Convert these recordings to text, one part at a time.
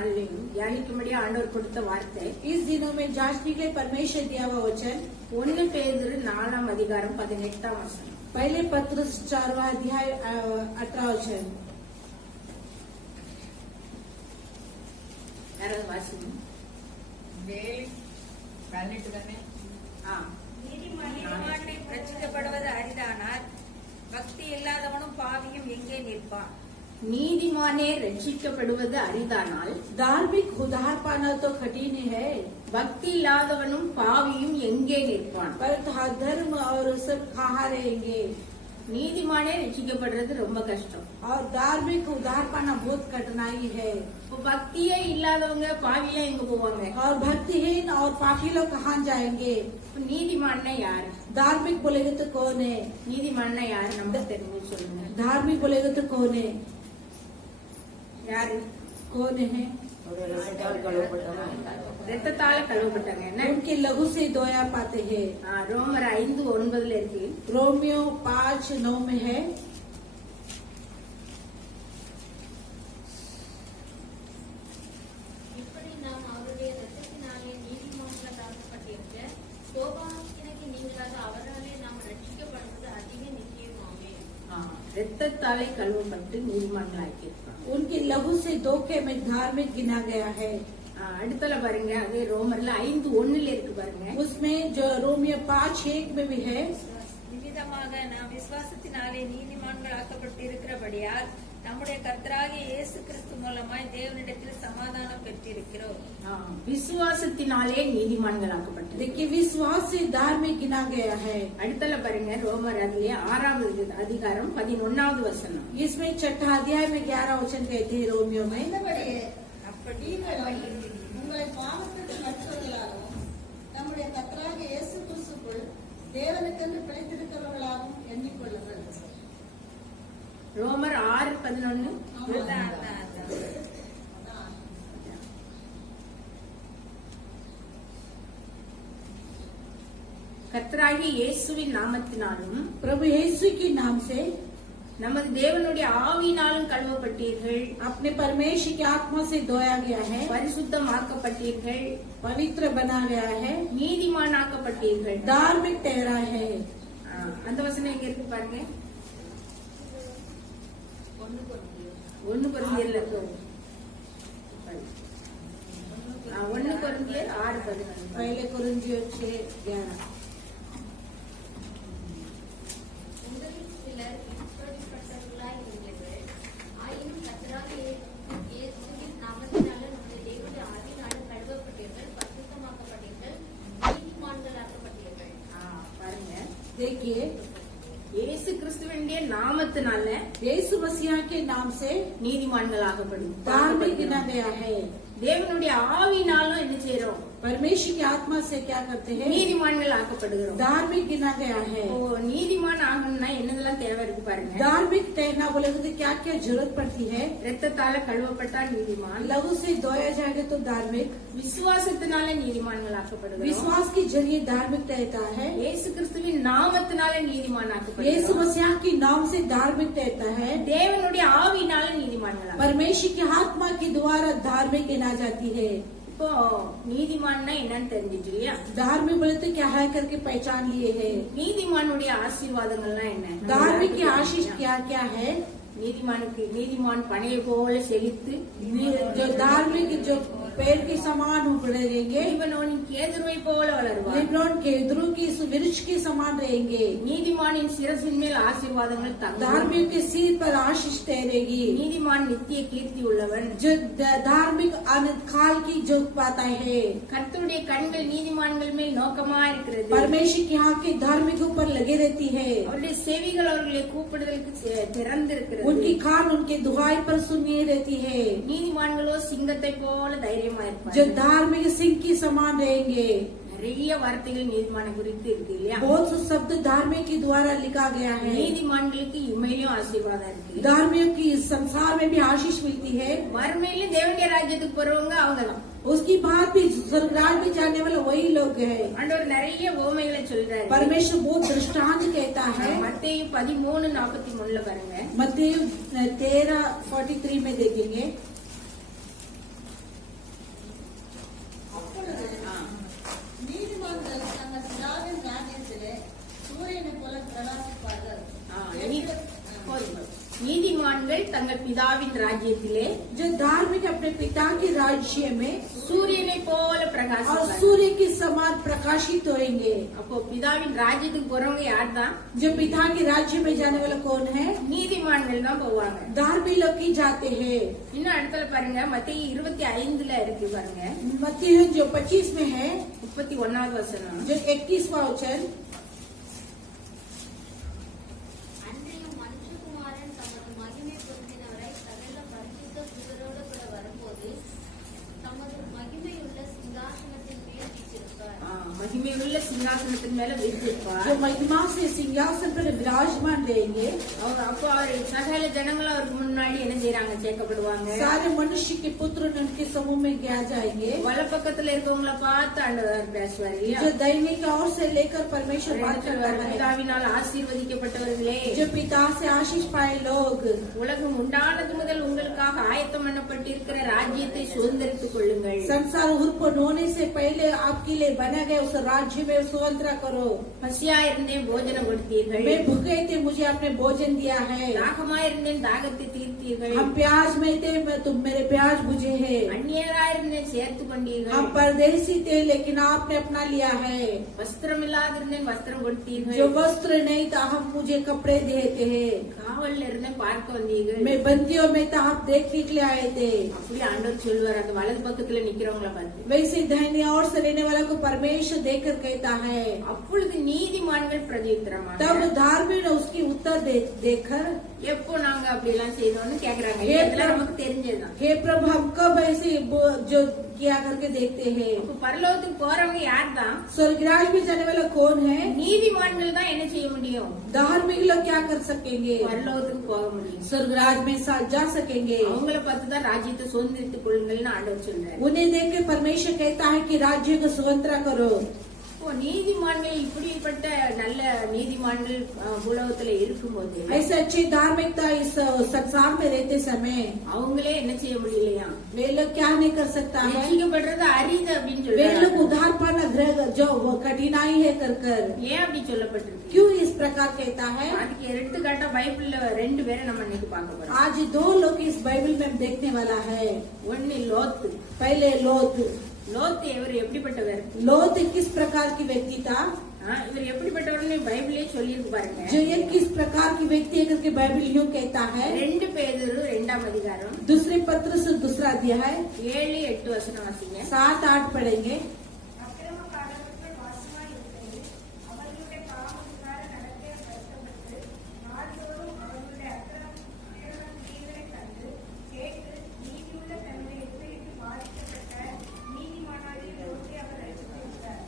நாளிலும் தியானிக்கும்படி ஆண்டவர் கொடுத்த வார்த்தை इस दिनों में जांचने के लिए परमेश्वर दिया हुआ वचन 1 பேதுரு 4 அதிகாரம் 18 வசனம்। पहले पत्रस 4वां अध्याय 18 वचन। யாராவது வாசிங்க। நீதிமானை ரட்சிக்கப்படுவது அரிதானால் பக்தி இல்லாதவனும் பாவியும் எங்கே நிற்பான்? நீதிமானே ரட்சிக்கப்படுவது அரிதானால் धार्मिक उद्धार पाना तो कठिन है, பக்தி இல்லாதவனும் பாவியும் எங்கே நிற்பான்? पर धर्म और सब कहाँ रहेंगे। நீதிமானே ரட்சிக்கப்படுறது ரொம்ப கஷ்டம்। और धार्मिक उद्धार पाना बहुत कठिनाई है। இப்போ பக்தியே இல்லாதவங்க பாவிலாம் எங்க போவாங்க? और भक्तिहीन और पापी लोग कहाँ जाएंगे। நீதிமான்னா யாரு? धार्मिक बोलेगे तो कौन है। நீதிமான்னா யாரு நம்ம தெரிஞ்சு சொல்லுங்க। धार्मिक बोलेगे तो कौन है। யாரு? कौन है। ரத்தத்தால கழுவப்பட்டாங்க। என்ன? उनके लहू से धोया पाते हैं। ரோமர் 5:9 இருக்கு। रोमियो 5:9 में है। இப்படி நாம் அவருடைய இரத்தத்தினாலே நீதிமான்களாக்கப்பட்டிருக்க சோபாக்கினைக்கு நீங்களாக அவராலே நாம் ரட்சிக்கப்படுவது அதிக நிச்சயமாமே। ரத்தத்தாலே கழுவப்பட்டு நீதிமான்களாக்கியிருக்காங்க। उनके लहू से धोखे में धार्मिक गिना गया है। அடுத்தல பாருங்க, அதே ரோமர்ல 5:1 இருக்கு பாருங்க। उसमें जो रोमियो 5:1 में भी है। நிமித்தமாக நாம் விசுவாசத்தினாலே நீதிமான்களாக்கப்பட்டிருக்கிறபடியால் நம்முடைய கர்த்தராகிய இயேசு கிறிஸ்து மூலமாய் தேவனிடத்தில் சமாதானம் பெற்றிருக்கிறோம்। விசுவாசத்தினாலே நீதிமான்களாக்கப்பட்டது। देखिए विश्वास से धार्मिक गिना गया है। அடுத்தல பாருங்க, ரோமர் அதுலயே 6வது அதிகாரம் 11வது வசனம்। इसमें 6 अध्याय में 11 वचन कहते हैं रोमियो में। அப்படி உங்களை பாவத்திற்கு மற்றவர்களாகவும் நம்முடைய கர்த்தராகிய இயேசு கிறிஸ்துக்குள் தேவனுக்கென்று பிழைத்திருக்கிறவர்களாகவும் எண்ணிக்கொள்ளுங்கள்। ரோமர் 6:11 கர்த்தராகிய இயேசுவின் நாமத்தினாலும் प्रभु यीशु के नाम से நமது தேவனுடைய ஆவியினாலும் கழுவப்பட்டீர்கள், अपने परमेश्वर की आत्मा से धोया गया है, பரிசுத்தமாக்கப்பட்டீர்கள், पवित्र बना गया है, நீதிமானாக்கப்பட்டீர்கள், धार्मिक ठहरा है। அந்த வசனம் எங்க இருக்கு பாருங்க। 1 கொரிந்தியர்ல இருக்கு। 1 கொரிந்தியர் 6:11। पहले कुरिन्थियों 6:11। உங்களில் சிலர் இப்படிப்பட்டவர்களாய் இருந்தீர்கள், ஆயினும் கர்த்தராகிய இயேசுவின் நாமத்தினாலே நம்முடைய தேவனுடைய ஆவியினாலே கழுவப்பட்டீர்கள், பரிசுத்தமாக்கப்பட்டீர்கள், நீதிமான்களாக்கப்பட்டீர்கள்। பாருங்க, देखिए இயேசு கிறிஸ்துவினுடைய நாமத்தினால यीशु मसीह के नाम से நீதிமான்களாகப்படும் धार्मिक गिना गया है। தேவனுடைய ஆவியினாலும் என்ன செய்யறோம்? परमेश्वर की आत्मा से क्या करते हैं, நீதிமான்கள் ஆக்கப்படுகிறோம்। धार्मिक गिना गया है। நீதிமான் ஆகணும்னா என்னதெல்லாம் தேவை இருக்கு பாருங்க। धार्मिक ठहरना बोले तो क्या क्या जरूरत पड़ती है। ரத்தத்தால கழுவப்பட்டா நீதிமான், लहू से धोया जाएगा तो धार्मिक, விசுவாசத்தினால நீதிமான்கள் ஆக்கப்படுகிறோம், विश्वास के जरिए धार्मिक ठहरता है, இயேசு கிறிஸ்துவின் நாமத்தினால நீதிமான் यीशु ஆக்கப்படுகிறோம், मसीह के नाम से धार्मिक ठहरता है, தேவனுடைய ஆவியினால நீதிமான்கள் ஆக்கப்படுகிறோம்। परमेश्वर की आत्मा के द्वारा धार्मिक गिना जाती है। இப்போ நீதிமான்னா என்னன்னு தெரிஞ்சிச்சு இல்லையா? धार्मिक बोले तो क्या है करके पहचान लिए है। நீதிமானுடைய ஆசீர்வாதங்கள்லாம் என்ன? धार्मिक की आशीष क्या क्या है। நீதிமான் பனையை போல செழித்து जो धार्मिक जो पेड़ के समान उगड़ेंगे, லீபனோனின் கேதுருவை போல வளருவார்। लिब्रोन के द्रुह की वृक्ष के समान रहेंगे। நீதிமானின் சிரசின் மேல் ஆசீர்வாதங்கள் தங்கும்। धार्मिक के सिर पर आशीष ठहरेगी। நீதிமான் நித்திய கீர்த்தி உள்ளவன்। जो धार्मिक अनंत काल की जो पाता है। கர்த்தருடைய கண்கள் நீதிமான்கள் மேல் நோக்கமா இருக்கிறது। परमेश्वर की आंखें धार्मिक ऊपर लगी रहती है। அவருடைய செவிகள் அவர்களை கூப்பிடுதலுக்கு திறந்திருக்கிறது। उनकी कान उनके दुहाई पर सुनी रहती है। நீதிமான்களோ சிங்கத்தை போல தைரியமா जो இருப்பார்கள்। धार्मिक सिंह की समान रहेंगे। நிறைய வார்த்தைகள் நீதிமானை குறித்து இருக்கு இல்லையா? बहुत से शब्द धार्मिक के द्वारा लिखा गया है। நீதிமான்களுக்கு இம்மையிலும் ஆசீர்வாதம் இருக்கு। धार्मिक की संसार में भी आशीष मिलती है। மறுமையிலும் தேவனுடைய ராஜ்யத்துக்கு போறவங்க அவங்க தான்। उसकी बाद भी स्वर्गराज में जाने वाले वही लोग हैं। ஆண்டவர் நிறைய உவமைகளை சொல்றாரு। परमेश्वर बहुत दृष्टांत कहता है। மத்தேயு 13:43 பாருங்க। मत्ती 13:43 में देखेंगे। ராஜ்யத்திலே जो धार्मिक अपने पिता के राज्य में சூரியனை போல और பிரகாசிப்பார். सूर्य के समान प्रकाशित होंगे। அப்போ பிதாவின் ராஜ்யத்துக்கு போறவங்க யார் தான்? जो पिता के राज्य में जाने वाला कौन है? நீதிமான்கள் தான் போவாங்க. धार्मिक लोग ही जाते हैं। இன்னும் அடுத்தல பாருங்க, மத்தேயு 25 இருக்கு பாருங்க, मत्ती जो 25 में है, 31வது வசனம். जो 21वां वचन, அன்றையும் மனுஷகுமாரன் தமது மகிமை பொருந்தினவராய் சகல பரிசுத்த தூதரோடு கூட வரும்போது தமது மகிமையுள்ள சிங்காசனத்தின் மேல் வீற்றிருப்பார். மகிமையுள்ள சிங்காசனத்தின் மேல வீற்றிருப்பார். जो महिमा से सिंहासन पर विराजमान रहेंगे। அப்போ அவர் சகல ஜனங்களும் அவருக்கு முன்னாடி என்ன செய்யறாங்க? சேர்க்கப்படுவாங்க. सारे मनुष्य के पुत्र उनके समूह में गिरा जाएंगे। வலப்பக்கத்துல இருக்கவங்கள பார்த்து ஆண்டவர் பேசுவார் இல்லையா? जो दाहिने की ओर से लेकर परमेश्वर बात करता है। பிதாவினால் ஆசீர்வதிக்கப்பட்டவர்களே, जो पिता से आशीष पाए लोग, உலகம் உண்டானது முதல் உங்களுக்காக ஆயத்தம் பண்ணப்பட்டிருக்கிற ராஜ்யத்தை சுதந்திரித்துக் கொள்ளுங்கள். संसार उत्पन्न होने से पहले आपके लिए बना गया उस राज्य में स्वतंत्र करो। பசியா இருந்தேன், போஜனம் கொடுத்தீர்கள். मैं भूखे थे, मुझे आपने भोजन दिया है। தாகமா இருந்தேன், தாகத்தை தீர்த்தீர்கள். हम प्यास में थे, तुम मेरे प्यास बुझे है। அந்நியரா இருந்தேன், சேர்த்து கொண்டீர்கள். हम परदेसी थे, लेकिन आपने अपना लिया है। வஸ்திரம் இல்லாதிருந்தேன், வஸ்திரம் கொடுத்தீர்கள். जो वस्त्र नहीं था, हम मुझे कपड़े देते हैं। காவல்ல இருந்தேன், பார்க்க வந்தீர்கள். मैं बंदियों में था, आप देखने के लिए आए थे। அப்படி ஆண்டவர் சொல்லுவார் அந்த வலது பக்கத்துல நிக்கிறவங்கள பார்த்து. वैसे दाहिने ओर से रहने वाला को परमेश्वर देकर कहता है। அப்பொழுது நீதிமான்கள் பிரதியுத்தரமாக, तब धार्मिक उसकी उत्तर देकर, எப்போ நாங்க அப்படி எல்லாம் செய்தோம்னு கேக்குறாங்க. இதெல்லாம் நமக்கு தெரிஞ்சதுதான். हे प्रभु हम कब ऐसे जो किया करके देखते हैं। இப்ப பரலோகத்துக்கு போறவங்க யார் தான்? स्वर्गराज में जाने वाला कौन है? நீதிமான்கள் தான் என்ன செய்ய முடியும்? धार्मिक लोग क्या कर सकेंगे? பரலோகத்துக்கு போக முடியும். स्वर्गराज में जा सकेंगे। அவங்கள பார்த்து தான் ராஜ்யத்தை சுதந்திரித்துக் கொள்ளுங்கள்னு ஆண்டவர் சொல்றாரு. उन्हें देख के परमेश्वर कहता है कि राज्य को स्वतंत्र करो। இப்போ நீதிமான்கள் இப்படிப்பட்ட நல்ல நீதிமான்கள் உலகத்துல இருக்கும்போது ऐसे अच्छी धार्मिकता इस संसार में रहते समय அவங்களே என்ன செய்ய முடியலையா? वे लोग क्या नहीं कर सकता है? ரட்சிக்கப்படுறது அரிது அப்படின்னு वे लोग சொல்றாங்க. उद्धार पाना जो वो कठिनाई है कर कर। ஏன் அப்படி சொல்லப்பட்டிருக்கு? क्यों इस प्रकार कहता है? அதுக்கு எடுத்துக்காட்டா பைபிள்ல 2 பேரை நம்ம இன்னைக்கு பார்க்க போறோம். आज 2 लोग इस बाइबल में हम देखने वाला है। ஒன்னு லோத்து. पहले लोत இவர் எப்படிப்பட்டவர்? लोत किस प्रकार की व्यक्ति था? இவர் எப்படிப்பட்டவர்னு பைபிளே சொல்லியிருக்கு பாருங்க. जो ये किस प्रकार की व्यक्ति है करके बाइबल यूं कहता है। 2 பேதுரு 2ஆம் அதிகாரம் दूसरे पत्र से दूसरा अध्याय 7-8 வசனம் வாசிங்க. 7-8 पढ़ेंगे। அக்கிரமக்காரர்கள் வாசமாய் இருக்கிறது, அவர்களுடைய பாவத்தினால நடக்க கஷ்டப்பட்டு நாள்தோறும் அவர்களுடைய அக்கிரம கிரியைகளை கண்டு கேட்டு நீதியுள்ள தன்னுடைய எதிரிக்கு பாதிக்கப்பட்ட நீதிமானாகிய லோத்தை அவர் ரட்சித்திருக்கிறார்.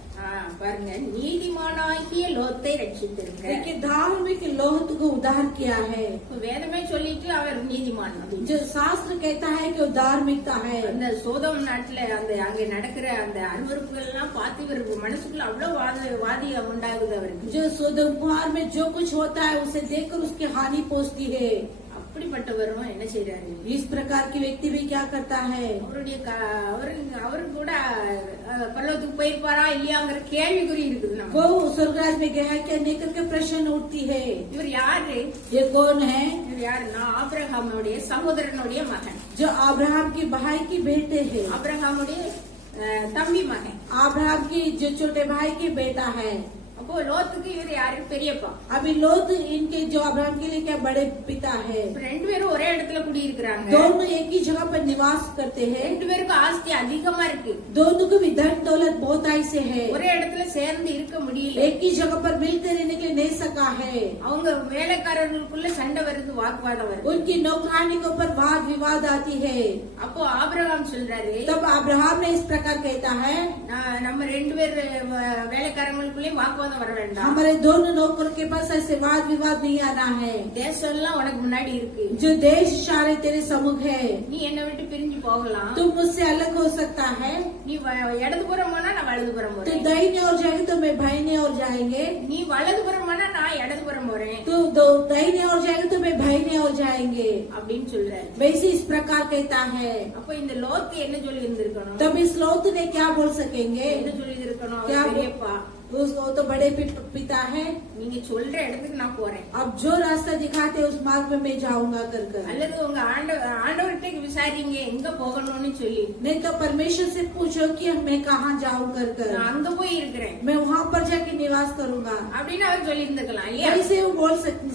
பாருங்க, நீதிமானாகிய லோத்தை ரட்சித்திருக்கிறார். देखिए धार्मिक लोत को उद्धार किया है। வேதமே சொல்லிட்டு அவர் நீதிமான் அப்படின்னு. जो शास्त्र कहता है कि वो धार्मिकता है। அந்த சோதோம் நாட்டுல அங்க நடக்கிற அந்த அருவருப்புகள் எல்லாம் பார்த்து இவர் மனசுக்குள்ள அவ்வளவு வாதி உண்டாகுது அவருக்கு. जो सोदोम में जो कुछ होता है उसे देखकर उसकी हानि पहुंचती है। அப்படிப்பட்டவரும் என்ன செய்யறாரு? इस प्रकार की व्यक्ति भी क्या करता है? அவரு கூட பரலோகத்துக்கு போயிருப்பாரா இல்லையாங்கிற கேள்விக்குறி இருக்குது நமக்கு. वो स्वर्गराज में गया क्या नहीं करके प्रश्न उठती है। இவர் யாரு? ये कौन है? இவர் யாருன்னா ஆபிரகாமுடைய சகோதரனுடைய மகன். जो अब्राहम की भाई की बेटे है। ஆபிரகாமுடைய தம்பி மகன். अब्राहम की जो छोटे भाई की बेटा है। அப்போ லோத்துக்கு இவர் யாரு? பெரியப்பா. अभी लोत इनके जो अब्राहम के लिए क्या बड़े पिता है। 2 பேரும் ஒரே இடத்துல குடியிருக்கிறாங்க. दोनों एक ही जगह पर निवास करते हैं। 2 பேருக்கும் ஆஸ்தி அதிகமா இருக்கு. दोनों को भी धन दौलत बहुत आई से है। ஒரே இடத்துல சேர்ந்து இருக்க முடியல. एक ही जगह पर मिलते रहने के लिए नहीं सका है। அவங்க வேலைக்காரர்களுக்குள்ள சண்டை வருது, வாக்குவாதம் வருது. उनकी नौकरानी के ऊपर वाद विवाद आती है। அப்போ ஆபிரகாம் சொல்றாரு, तब अब्राहम ने इस प्रकार कहता है, நம்ம 2 பேர் வேலைக்காரங்களுக்குள்ளே வாக்குவாதம் வர வேண்டாம். हमारे दोनों नौकरों के पास ऐसे वाद विवाद नहीं आना है। தேசம் எல்லாம் உனக்கு முன்னாடி இருக்கு. जो देश सारे तेरे सम्मुख है। நீ என்னை விட்டு பிரிஞ்சு போகலாம். तुम मुझसे अलग हो सकता है। நீ இடதுபுறம் போனா நான் வலதுபுறம் तो போறேன். दाहिने ओर जाएंगे तो मैं बाहिने ओर जाएंगे। நீ வலதுபுறம் போனா நான் இடதுபுறம் போறேன் तो दाहिने ओर जाएंगे तो मैं बाहिने ओर जाएंगे। அப்படின்னு சொல்றாரு. वैसे इस प्रकार कहता है। அப்போ இந்த லோத்து என்ன சொல்லி இருந்திருக்கணும்? तब इस लोत ने क्या बोल सकेंगे? என்ன சொல்லி இருக்கணும்? क्या பெரியப்பா वो तो बड़े पिता है। நீங்க சொல்ற இடத்துக்கு நான் போறேன், अब जो रास्ता दिखाते उस मार्ग में मैं जाऊंगा कर कर। அல்லது உங்க ஆண்டவர்கிட்ட விசாரிங்க எங்க போகணும்னு சொல்லி, नहीं तो परमेश्वर से पूछो कि मैं कहाँ जाऊँ कर कर, நான் அங்க போய் இருக்கிறேன் मैं वहाँ पर जाके निवास करूंगा, அப்படின்னு அவர் சொல்லி இருந்துக்கலாம் இல்லையா? ऐसे वो बोल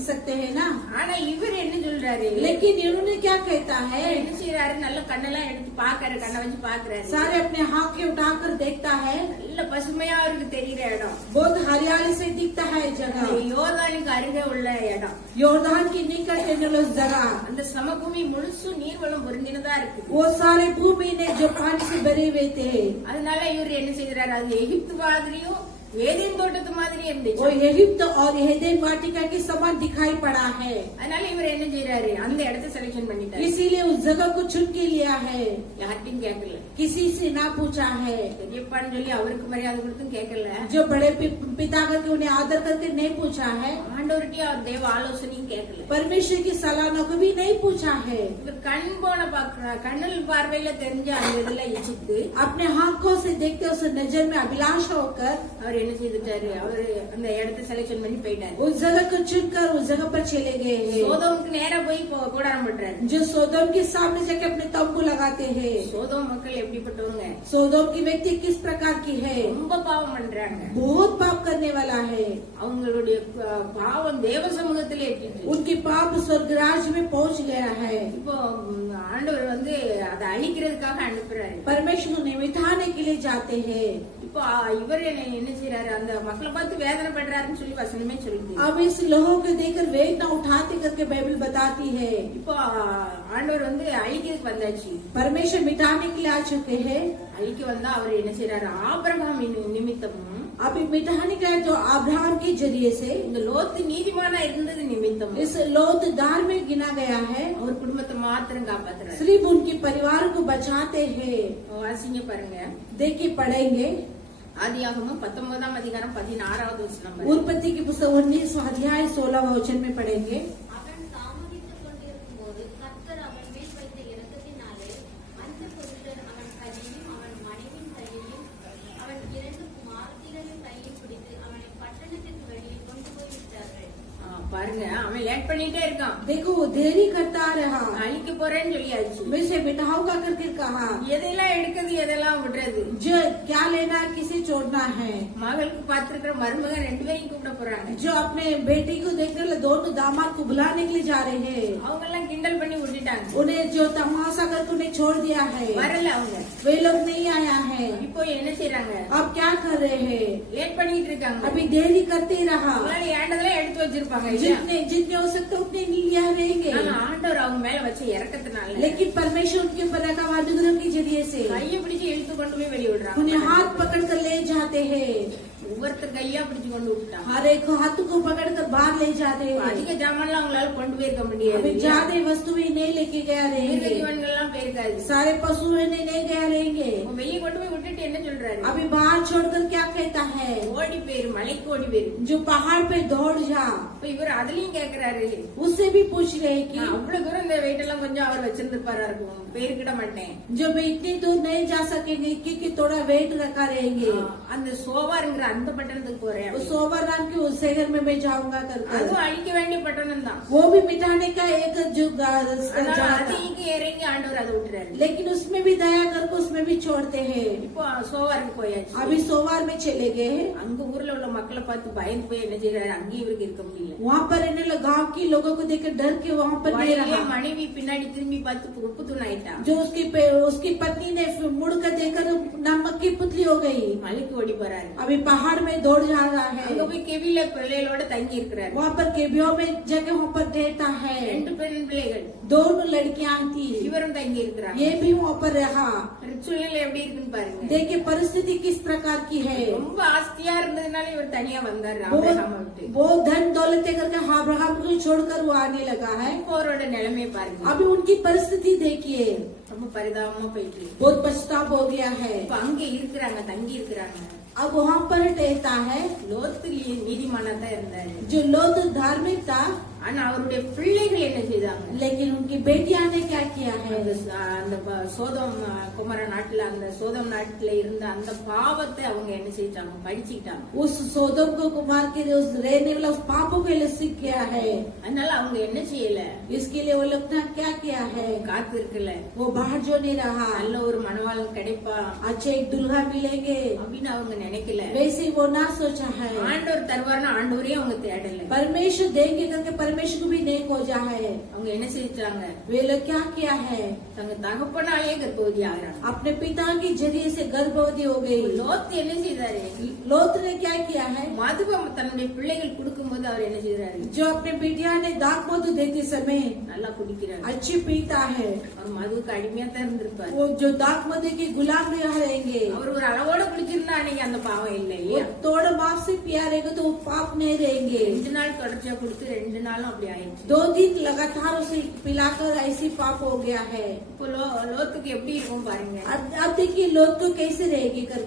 सकते हैं ना। ஆனா இவர் என்ன சொல்றாரு? लेकिन इन्होंने क्या कहता है, என்ன செய்யறாரு? நல்ல கண்ணெல்லாம் எடுத்து பாக்குறாரு, கண்ணை வச்சு பாக்குறாரு, सारे अपने हाथ के उठाकर देखता है, நல்ல பசுமையா அவருக்கு தெரிகிற இடம், बहुत हरियाली से दिखता है जगह, யோர்தானுக்கு அருகே உள்ள இடம், योर्दान की निकट उस जगह, அந்த சமபூமி முழுசு நீர்வளம் பொருந்தினதா இருக்கு। वो सारे भूमि ने जो पानी से भरे हुए थे। அதனால இவர் என்ன செய்யறாரு? அது எகிப்து மாதிரியும் ஏதேன் தோட்டத்து மாதிரியும் இருந்துச்சு। वो एगिप्त और एदेन वाटिका के समान दिखाई पड़ा है, அதனால இவர் என்ன செய்யறாரு? அந்த இடத்தை செலக்ஷன் பண்ணிட்டாரு। इसीलिए उस जगह को चुन के लिया है, யார்ட்டையும் கேட்கல, किसी से ना पूछा है, பெரியப்பான்னு சொல்லி அவருக்கு மரியாதை கொடுத்தும் கேட்கல, जो बड़े पिता करके उन्हें आदर करके नहीं पूछा है, ஆண்டவர்கிட்டயும் அவர் தேவ ஆலோசனையும் கேட்கல। परमेश्वर की सलाहों को भी नहीं पूछा है। இவர் கண் போன கண்ணல் பார்வையில தெரிஞ்ச அந்த இதுல இச்சித்து अपने आंखों से देखते उस नजर में अभिलाष होकर அவர் என்ன செய்துட்டாரு? அவரு அந்த இடத்தை செலக்ஷன் பண்ணி போயிட்டாரு। उस जगह को चुनकर उस जगह पर चले गए हैं, சோதோமுக்கு நேரா போய் கூடாரம் பண்றாரு। जो सोदोम के सामने जाके अपने तंबू लगाते हैं। சோதோம் மக்கள் எப்படிப்பட்டவங்க? सोदोम की व्यक्ति किस प्रकार की है, ரொம்ப பாவம் பண்றாங்க। बहुत पाप करने वाला है, அவங்களுடைய பாவம் தேவ சமூகத்திலே எட்டிட்டு उनकी पाप स्वर्ग राज्य में पहुंच गया है। இப்போ ஆண்டவர் வந்து அதை அழிக்கிறதுக்காக அனுப்புறாரு। परमेश्वर उन्हें मिटाने के लिए जाते हैं। இப்போ இவர் என்ன செய்யறாரு? அந்த மக்களை பார்த்து வேதனை பண்றாருன்னு சொல்லி வசனமே சொல்லுது। अब इस लोगों को देखकर वेदना उठाते करके बाइबल बताती है। இப்போ ஆண்டவர் வந்து அழிக்கிறதுக்கு வந்தாச்சு। परमेश्वर मिटाने के लिए आ चुके हैं। அழிக்க வந்தா அவர் என்ன செய்யறாரு? ஆபிரகாம் நிமித்தமும் अभी मिटाने का है जो अब्राहम के जरिए से இந்த லோத்து நீதிமானா இருந்தது நிமித்தம் इस लोत दार में गिना गया है, அவர் குடும்பத்தை மாத்திரம் காப்பாத்துறாரு। सिर्फ उनके परिवार को बचाते हैं। வாசிங்க பாருங்க, देखिए पढ़ेंगे ஆதியாகமம் 19ஆம் அதிகாரம் 16வது வசனம்। उत्पत्ति की पुस्तक 19 अध्याय 16 वचन में पढ़ेंगे। அவன் தாமதித்துக் கொண்டிருக்கும் போது கர்த்தர் அவன் மேல் வைத்த இரக்கத்தினாலே அந்த புருஷன் அவன் கையையும் அவன் மனைவியின் கையையும் அவன் 2 குமாரத்திகளின் கையையும் பிடித்து அவனை பட்டணத்திற்கு வெளியே கொண்டு போய் விட்டார்கள்। பாருங்க, அவன் லேட் பண்ணிட்டே இருக்கான்। देखो वो देरी करता रहा, அழிக்க போறேன்னு சொல்லியாச்சு। मैं से मिटाऊंगा करके कहा, எதெல்லாம் எடுக்கிறது எதெல்லாம் விடுறது, जो क्या लेना है किसे छोड़ना है। மகளுக்கு பார்த்திருக்கிற மருமகன் 2 பேரையும் கூப்பிட போறாங்க। जो अपने बेटी को देखने वाले दोनों दामाद को बुलाने के लिए जा रहे हैं, அவங்க எல்லாம் கிண்டல் பண்ணி விட்டுட்டாங்க, उन्हें जो तमाशा करके उन्हें छोड़ दिया है, வரல அவங்க। वे लोग नहीं आया है। இப்போ என்ன செய்யறாங்க? अब क्या कर रहे हैं, லேட் பண்ணிட்டு இருக்காங்க। अभी देरी करते ही रहा, அவங்களால ஏண்டதெல்லாம் எடுத்து வச்சிருப்பாங்க இல்லையா? जितने हो सकते उतने नहीं लिया रहेंगे, ஆனா ஆண்டவர் அவங்க மேல வச்ச இறக்கத்தினால लेकिन परमेश्वर उनके ऊपर रखा अनुग्रह के जरिए से கையை பிடிச்சு இழுத்து கொண்டு போய் வெளியே விடுறாங்க। उन्हें हाथ पकड़ कर ले जाते हैं, ஒவ்வொருத்தர் கையா பிடிச்சு கொண்டு விட்டாங்க। हर एक हाथ को पकड़ कर बाहर ले जाते हैं। அதிக ஜாமான்லாம் அவங்களால கொண்டு போயிருக்க अभी முடியாது, ज्यादा वस्तुएं नहीं लेके गया மிருக रहेंगे, ஜீவன்கள் எல்லாம் போயிருக்காது। सारे पशुएं नहीं गया रहेंगे। வெளியே கொண்டு போய் விட்டுட்டு என்ன சொல்றாரு? अभी बाहर छोड़कर क्या कहता है, ஓடி போயிரு, மலைக்கு ஓடி போயிரு। जो पहाड़ पे दौड़ जा। இப்ப இவர் அதுலயும் கேக்குறாரு, उससे भी पूछ रहे हैं कि நான் அவ்வளவு தூரம் இந்த வெயிட் எல்லாம் கொஞ்சம் அவர் வச்சிருந்திருப்பாரா இருக்கும், போயிருக்கிட மாட்டேன்। जो मैं इतनी दूर नहीं जा सकेंगे क्योंकि थोड़ा वेट रखा रहेंगे। அந்த சோவாருங்கிற அந்த பட்டணத்துக்கு போறேன்। उस सोवर नाम के उस शहर में मैं जाऊंगा कर அதுவும் அழிக்க வேண்டிய பட்டணம் தான்। वो भी मिटाने का एक जो ஆனா जगह था। அதைக்கு இறங்கி ஆண்டவர் அதை விட்டுறாரு। लेकिन उसमें भी दया करके उसमें भी छोड़ते हैं। இப்போ சோவாருக்கு போயாச்சு। अभी सोमवार में चले गए हैं, அங்க ஊர்ல உள்ள மக்களை பார்த்து பயந்து போய் என்ன செய்யறாரு? அங்கேயும் இவருக்கு இருக்க முடியல। वहाँ पर रहने लगे गाँव के लोगों को देखकर डर के वहाँ पर नहीं வழியிலே रहा। மனைவி பின்னாடி திரும்பி பார்த்து உப்பு தூண் ஆயிட்டா। जो उसकी पत्नी ने मुड़ कर देखकर नमक की पुतली हो गई। மலைக்கு ஓடி போறாரு। अभी पहाड़ में दौड़ जा रहा है, அங்க போய் கெவில பிள்ளைகளோட தங்கி இருக்கிறாரு। वहाँ पर केबियों में जगहों पर रहता है। 2 பெண் பிள்ளைகள், दोनों लड़कियां थी, இவரும் தங்கி இருக்கிறாங்க। ये भी वहाँ पर रहा। சூழ்நிலை எப்படி இருக்குன்னு பாருங்க। देखिए परिस्थिति किस प्रकार की है। ரொம்ப ஆஸ்தியா இருந்ததுனால இவர் தனியா வந்தாரு ஆபிரகாமை விட்டு। वो धन दौलत करके अब्राहम को छोड़कर वो आने लगा है। இப்போ அவரோட நிலைமையை பாருங்க, अभी उनकी परिस्थिति देखिए, ரொம்ப பரிதாபமா போயிட்டு இருக்கு। बहुत पछतावा हो गया है। இப்ப அங்க இருக்கிறாங்க, தங்கி இருக்கிறாங்க। अब वहाँ पर रहता है லோத்து நீதிமானா தான் இருந்தாரு। जो लोग धार्मिक था, ஆனா அவருடைய பிள்ளைகள் என்ன செய்தாங்க? लेकिन उनकी बेटियां ने क्या किया है? அந்த சோதோம் குமார நாட்டுல, அந்த சோதோம் நாட்டுல இருந்த அந்த பாவத்தை அவங்க என்ன செய்தாங்க? படிச்சுக்கிட்டாங்க. उस सोदोम को कुमार के उस रहने वाला उस पापों के लिए सीख गया है। அதனால அவங்க என்ன செய்யல? इसके लिए वो लोग ने क्या किया है? காத்து இருக்கல. वो बाहर जो नहीं रहा, நல்ல ஒரு மணவாளன் கிடைப்பா अच्छे एक दुल्हा मिलेंगे அப்படின்னு அவங்க நினைக்கல. वैसे वो ना सोचा है। ஆண்டவர் தருவார்னு ஆண்டவரையும் அவங்க தேடல. परमेश्वर देंगे करके परमेश्वर को भी नहीं खोजा है। அவங்க என்ன செஞ்சாங்க? वे लोग क्या किया है? தங்க தகப்பனாலே கர்ப்பவதி ஆகிறாங்க. अपने पिता के जरिए से गर्भवती हो गई। லோத் என்ன செய்தாரு? लोत ने क्या किया है? மதுவை தன்னுடைய பிள்ளைகள் கொடுக்கும்போது அவர் என்ன செய்யறாரு? जो अपने बेटिया ने दाग मधु देते समय நல்லா குடிக்கிறாரு. अच्छी पीता है। அவர் மதுவுக்கு அடிமையா தான் இருந்திருப்பாரு. वो जो दाग मधु के गुलाम रहेंगे। அவர் ஒரு அளவோட குடிச்சிருந்தா அன்னைக்கு அந்த பாவம் இல்லை वो இல்லையா? थोड़ा माफ से पिया रहेगा तो वो पाप नहीं रहेंगे। 2 நாள் தொடர்ச்சியா கொடுத்து 2 நாளும் அப்படி ஆயிடுச்சு. 2 दिन लगातार उसे पिलाकर ऐसी पाप हो गया है। இப்போ லோத்துக்கு எப்படி இருக்கும் பாருங்க. अब देखिए लोग तो कैसे रहेगी कर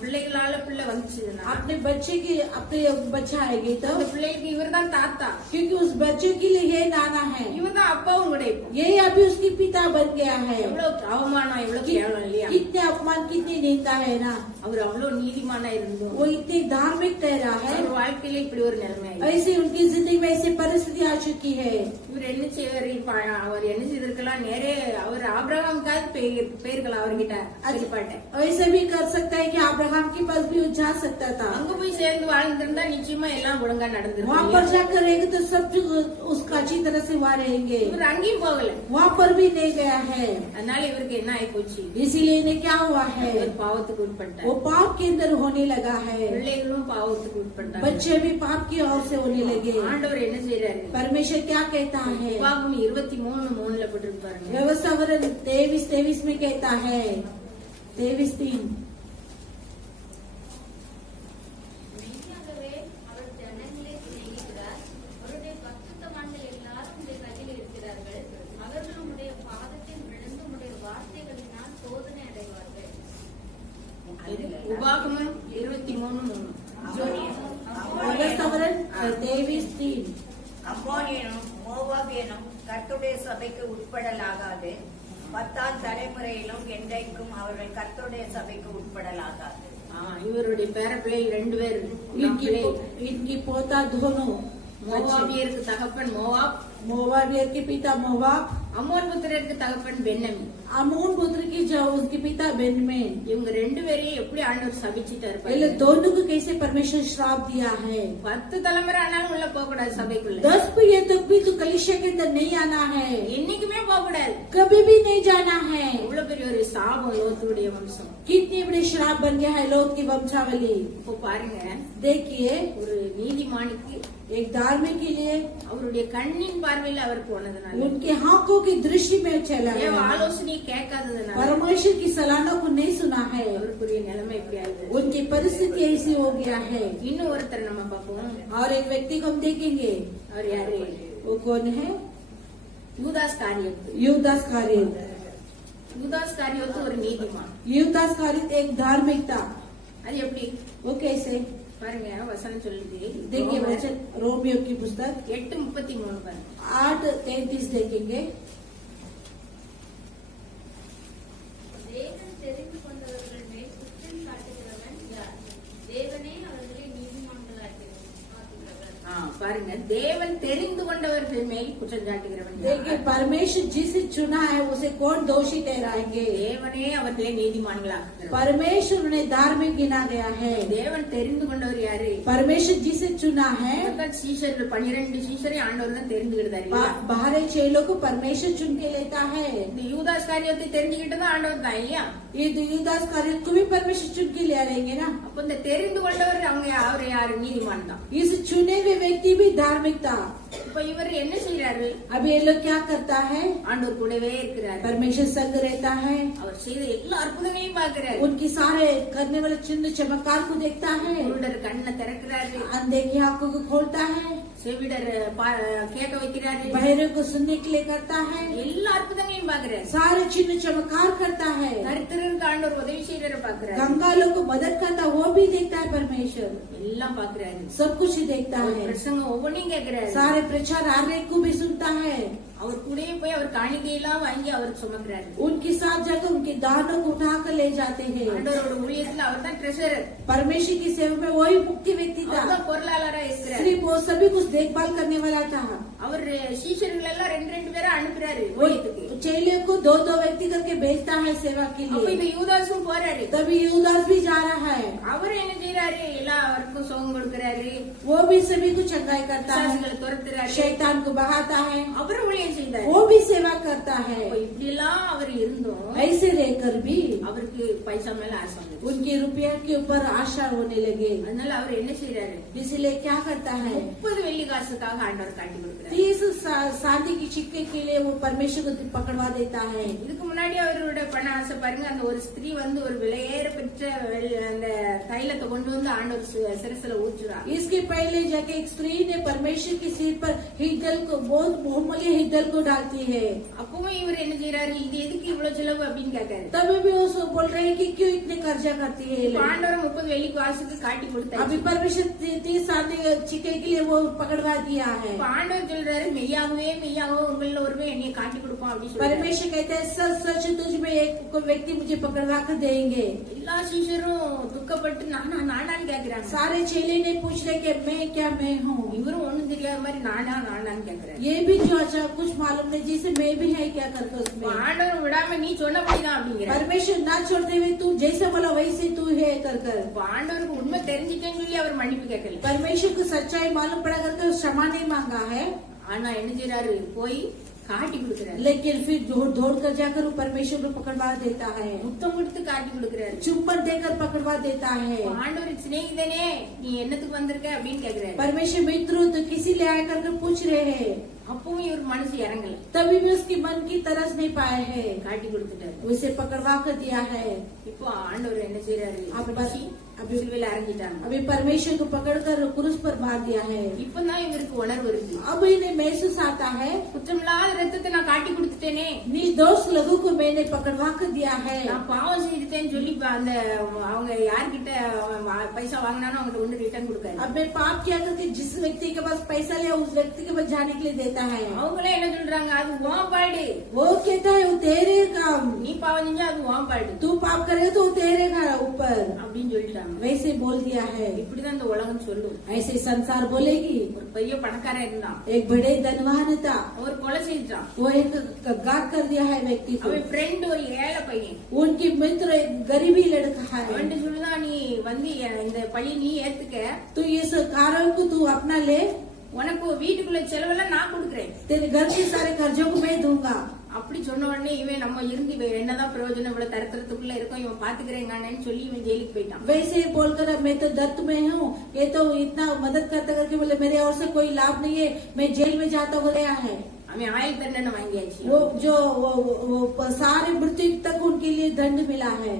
பிள்ளைகளால பிள்ளை வந்துச்சுன்னா अपने बच्चे की अपने बच्चा आएगी तो அந்த பிள்ளைக்கு இவர் தான் தாத்தா, क्योंकि उस बच्चे के लिए ये नाना है, இவர் தான் அப்பாவும் கூட. இப்போ ये अभी उसकी पिता बन गया है। எவ்வளவு அவமானம், எவ்வளவு கேவலம் இல்லையா? कितने अपमान कितनी निंदा है ना। அவர் अவ்வளவு நீதிமானா இருந்தோம். वो इतनी धार्मिक ठहरा है। அவர் வாழ்க்கையில இப்படி ஒரு நிலைமை ஆயிடுச்சு. ऐसे उनकी जिंदगी में ऐसी परिस्थिति आ चुकी है। இவர் என்ன செய்வாரு? அவர் என்ன செய்திருக்கலாம்? நேரே அவர் ஆபிரகாமுக்காவது போயிருக்கலாம் அவர்கிட்ட அடிப்பாட்டேன். ऐसे भी कर सकता है कि अब्राहम के पास भी जा सकता था। அங்க போய் சேர்ந்து வாழ்ந்திருந்தா நிச்சயமா எல்லாம் ஒழுங்கா वहाँ पर நடந்திருக்கும். जाकर रहेंगे तो सब उसका अच्छी तरह से वहाँ रहेंगे। இவர் அங்கேயும் போகல. वहाँ पर भी नहीं गया है। அதனால இவருக்கு என்ன ஆகி போச்சு? इसीलिए इन्हें क्या हुआ है? இவர் பாவத்துக்கு உட்பட்டார். वो पाप के अंदर होने लगा है। பிள்ளைகளும் பாவத்துக்கு உட்பட்டார். बच्चे भी पाप की ओर से होने लगे। ஆண்டவர் என்ன செய்யறாரு? परमेश्वर क्या कहता है? உபாகமம் 23:3 போட்டிருப்பாரு. व्यवस्थावरण 23:23 में कहता है 23:3 மெய்யாகவே அவர் ஜனங்களை சிநேகிக்கிறார். அவருடைய பரிசுத்தவான்கள் எல்லாரும் உடைய கையில் இருக்கிறார்கள். அவர்கள் உடைய பாதத்தில் விழுந்து உடைய வார்த்தைகளினால் சோதனை அடைவார்கள். உபாகமம் 23:3. व्यवस्थावरण 23:3 அம்மோனியனும் மோவாபியனும் கர்த்தருடைய சபைக்கு உட்படலாகாது. 10ஆம் தலைமுறையிலும் என்றைக்கும் அவர்கள் கர்த்தருடைய சபைக்கு உட்படலாகாது. இவருடைய பேர பிள்ளைகள் 2 பேர். इनकी पोता दोनों மோவாபியருக்கு தகப்பன் மோவாப், मोवाबियर के पिता मोवाब, அம்மோன் புத்திரருக்கு தகப்பன் பென்னமி. अमोन पुत्र की जो उसके पिता बेनमेन। இவங்க 2 பேரையும் எப்படி ஆண்டவர் சபிச்சுட்டு पहले இருப்பாரு? दोनों को कैसे परमेश्वर श्राप दिया है? 10 தலைமுறை ஆனாலும் உள்ள போக கூடாது சபைக்குள்ள. 10 पीढ़ी तक भी तो कलीसिया के अंदर नहीं आना है, என்னைக்குமே போக கூடாது. कभी भी नहीं जाना है। இவ்வளவு பெரிய ஒரு சாபம் லோத்துடைய வம்சம். कितनी बड़ी श्राप बन गया है लोग की वंशावली। இப்போ பாருங்க, देखिए ஒரு நீதிமானுக்கு एक धार्मिक के लिए அவருடைய கண்ணின் பார்வையில அவர் போனதுனால, उनके आंखों की दृष्टि में चला தேவ गया, ஆலோசனையை கேட்காததுனால परमेश्वर की सलाहों को नहीं सुना है, அவருக்குரிய நிலைமை எப்படி ஆகுது? उनकी परिस्थिति ऐसी हो गया है। இன்னும் ஒருத்தர் நம்ம பார்ப்போம். और एक व्यक्ति को हम देखेंगे, அவர் யாரு? वो कौन है? யூதாஸ் காரியத்து. युवदास कारियत। யூதாஸ் காரியத்து ஒரு நீதிமான். युवदास कारियत एक धार्मिक था। அது எப்படி वो कैसे? பாருங்க, வசனம் சொல்லுது. देखिए वचन रोमियो की पुस्तक 8:33 பாருங்க. 8:33 देखेंगे। தேவன் தெரிந்து கொண்டவர்கள் மேல் குற்றம் சாட்டுகிறவன் யார்? தேவனே அவர்களை நீதிமான்களாக்குகிறவர். பாருங்க, தேவன் தெரிந்து கொண்டவர்கள் மேல் குற்றம் சாட்டுகிறவன் देखिए யார்? परमेश्वर जिसे चुना है उसे कौन दोषी ठहराएंगे? தேவனே அவர்களை நீதிமான்களாக்குகிறார். परमेश्वर उन्हें धार्मिक गिना गया है। தேவன் தெரிந்து கொண்டவர் யாரு? परमेश्वर जिसे चुना है, அவர்தான் சீஷர்கள். 12 சீஷரை ஆண்டவர் தான் தெரிஞ்சுக்கிட்டாரு. बाहर चेलों को परमेश्वर चुन के लेता है। இந்த யூதாஸ் காரியத்தை தெரிஞ்சுக்கிட்டதும் ஆண்டவர் தான் இல்லையா? ये युवदास कारियत को भी परमेश्वर चुन के ले आएंगे ना। அப்ப இந்த தெரிந்து கொண்டவர் அவங்க அவர் யாரு? நீதிமான் தான். इस चुने हुए व्यक्ति भी धार्मिक था। இப்ப இவர் என்ன செய்யறாரு? अब ये लोग क्या करता है? ஆண்டவர் கூடவே இருக்கிறாரு. परमेश्वर संग रहता है, அவர் செய்த எல்லா அற்புதங்களையும் பாக்குறாரு. उनकी सारे करने वाले चिन्ह चमत्कार को देखता है, குருடர் கண்ணை திறக்கிறாரு. अंधे की आंखों को खोलता है, செவிடர் கேட்க வைக்கிறாரு. बहरे को सुनने के लिए करता है, எல்லா அற்புதங்களையும் பாக்குறாரு. सारे चिन्ह चमत्कार करता है, கருத்தருக்கு ஆண்டவர் உதவி செய்யற பாக்குறாரு. कंगालों को मदद करता वो भी देखता है परमेश्वर, எல்லாம் பாக்குறாரு. सब कुछ ही देखता அவர் है, பிரசங்கம் ஒவ்வொன்றையும் கேட்கிறாரு. सारे सारे प्रचारार्य को भी सुनता है। அவர் கூடயே போய் அவர் காணிக்கையெல்லாம் வாங்கி அவர் சுமக்கிறாரு. उनके साथ जाकर उनके दानों को उठाकर ले जाते हैं। ஆண்டவரோட ஊழியத்துல அவர் தான் ட்ரெஷரர். परमेश्वर की सेवा में वही मुख्य व्यक्ति था। அவர் தான் பொருளாளரா இருக்கிறார். सिर्फ वो सभी कुछ देखभाल करने वाला था। அவர் சீஷர்கள் எல்லாம் ரெண்டு பேரா அனுப்புறாரு ஊழியத்துக்கு. चेलियों को दो व्यक्ति करके भेजता है सेवा के அப்ப लिए। இந்த யூதாசும் போறாரு. तभी यूदास भी जा रहा है। அவர் என்ன செய்யறாரு? எல்லாருக்கும் சுகம் கொடுக்கறாரு. वो भी सभी को चंगाई करता है, பிசாசுகளை துரத்துறாரு. शैतान को भगाता है, அவரும் ஊழியம் செய்தாரு. वो भी सेवा करता है। அப்ப இப்படி எல்லாம் அவர் இருந்தும் ऐसे रहकर भी அவருக்கு பைசா மேல ஆசை வந்துச்சு. उनके रुपया के ऊपर आशा होने लगे। அதனால அவர் என்ன செய்யறாரு? इसलिए क्या करता है, 30 வெள்ளி காசுக்காக ஆண்டவர் காட்டி கொடுக்கிறார். 30 चांदी की सिक्के के लिए वो परमेश्वर को पकड़वा देता है। இதுக்கு முன்னாடி அவரோட பண ஆசை பாருங்க. அந்த ஒரு ஸ்திரீ வந்து ஒரு விலையேற பெற்ற அந்த தைலத்தை கொண்டு வந்து ஆண்டவர் சிரசுல ஊற்றுறா. इसके पहले जाके एक स्त्री ने परमेश्वर के सिर पर हिदल को, बहुत बहुमूल्य हिदल को डालती है। அப்பவும் இவர் என்ன செய்யறாரு? இது எதுக்கு இவ்வளவு செலவு அப்படின்னு கேட்காரு. तभी भी वो बोल रहे हैं कि क्यों इतने कर्जा करती है ये लोग। ஆண்டவர் 30 வெள்ளி காசுக்கு காட்டி கொடுத்தாரு. अभी परमेश्वर 30 चांदी सिक्के के लिए वो पकड़वा दिया है। ஆண்டவர் சொல்றாரு, மெய்யாகவே உங்கள ஒருவே என்னைய காட்டி கொடுப்பான் அப்படின்னு சொல்றாரு. परमेश्वर कहते हैं सच सच तुझ में एक व्यक्ति मुझे पकड़वा कर देंगे। எல்லா சீஷரும் துக்கப்பட்டு நானான்னு கேக்குறாங்க. सारे चेले ने पूछ रहे कि मैं क्या मैं हूँ। இவரும் ஒண்ணும் தெரியாத மாதிரி நானான்னு கேக்குறாரு. ये भी जो अच्छा कुछ मालूम नहीं जिसे मैं भी है क्या करके उसमें। ஆண்டவர் விடாம நீ சொன்னபடிதான் அப்படிங்கிற. परमेश्वर ना छोड़ते हुए तू जैसे बोला वैसे तू है कर कर। ஆண்டவருக்கு உண்மை தெரிஞ்சுட்டேன்னு சொல்லி அவர் மன்னிப்பு கேட்கல. परमेश्वर को सच्चाई मालूम पड़ा करके क्षमा नहीं मांगा है, ஆனா என்ன செய்யறாரு? போய் காட்டி கொடுக்கிறாரு. लेकिन फिर दौड़ कर जाकर वो परमेश्वर को पकड़वा देता है, முத்தம் கொடுத்து காட்டி கொடுக்கிறாரு. चुम्बन देकर पकड़वा देता है। ஆண்டவர் சிநேகிதனே நீ என்னத்துக்கு வந்திருக்க அப்படின்னு கேக்குறாரு. परमेश्वर मित्रों तो किसी ले आया करके पूछ रहे हैं। அப்பவும் இவர் மனசு இறங்கல. तभी भी उसकी मन की तरस नहीं पाए है, காட்டி கொடுத்துட்டாரு. उसे पकड़वा कर दिया है। இப்போ ஆண்டவர் என்ன செய்யறாரு? अभी சிலுவையில அரைஞ்சிட்டாங்க. अभी परमेश्वर को पकड़कर क्रूस पर मार दिया है। இப்பதான் இவருக்கு உணர்வு இருக்கு. अब इन्हें महसूस आता है, குற்றமில்லாத ரத்தத்தை நான் காட்டி கொடுத்துட்டேனே, निर्दोष लोगों को मैंने पकड़वा कर दिया है। நான் பாவம் செஞ்சுட்டேன்னு சொல்லி அந்த அவங்க யார்கிட்ட பைசா வாங்கினாலும் அவங்ககிட்ட கொண்டு ரிட்டர்ன் கொடுக்காரு. अब मैं पाप किया करके जिस व्यक्ति के पास पैसा लिया उस व्यक्ति के पास जाने के लिए देता है। அவங்களே என்ன சொல்றாங்க? அது உன் பாடு. वो कहता है वो तेरे काम, நீ பாவம் செஞ்சா அது உன் பாடு तू पाप करे तो वो तेरे का ऊपर, அப்படின்னு சொல்லிட்டாங்க. वैसे बोल दिया है। இப்படிதான் இந்த உலகம் சொல்லும். ऐसे संसार बोलेगी। ஒரு பெரிய பணக்காரன் இருந்தான், एक बड़े धनवान था, அவர் கொலை செய்தான். वो एक घात कर दिया है व्यक्ति को। அவன் ஃப்ரெண்ட் ஒரு ஏழை பையன். उनकी मित्र एक गरीबी लड़का है, அவன்கிட்ட சொல்லுதான், நீ வந்து இந்த பழி நீ ஏத்துக்க, तू इस कारण को तू अपना ले, உனக்கு வீட்டுக்குள்ள செலவெல்லாம் நான் கொடுக்குறேன். तेरे घर के सारे कर्जों को मैं दूंगा। அப்படி சொன்ன உடனே இவன் நம்ம இருந்து என்னதான் பிரயோஜனம், இவ்வளவு தரத்துறதுக்குள்ள இருக்கும், இவன் பாத்துக்கிறேங்கன்னு சொல்லி இவன் ஜெயிலுக்கு போயிட்டான். वैसे ही बोलकर मैं तो दर्द में हूँ, ये तो इतना मदद करते करके बोले मेरे ओर से कोई लाभ नहीं है, मैं जेल में जाता हो गया है। அவன் ஆயுள் தண்டனை வாங்கியாச்சு. वो जो वो सारे मृत्यु तक उनके लिए दंड मिला है।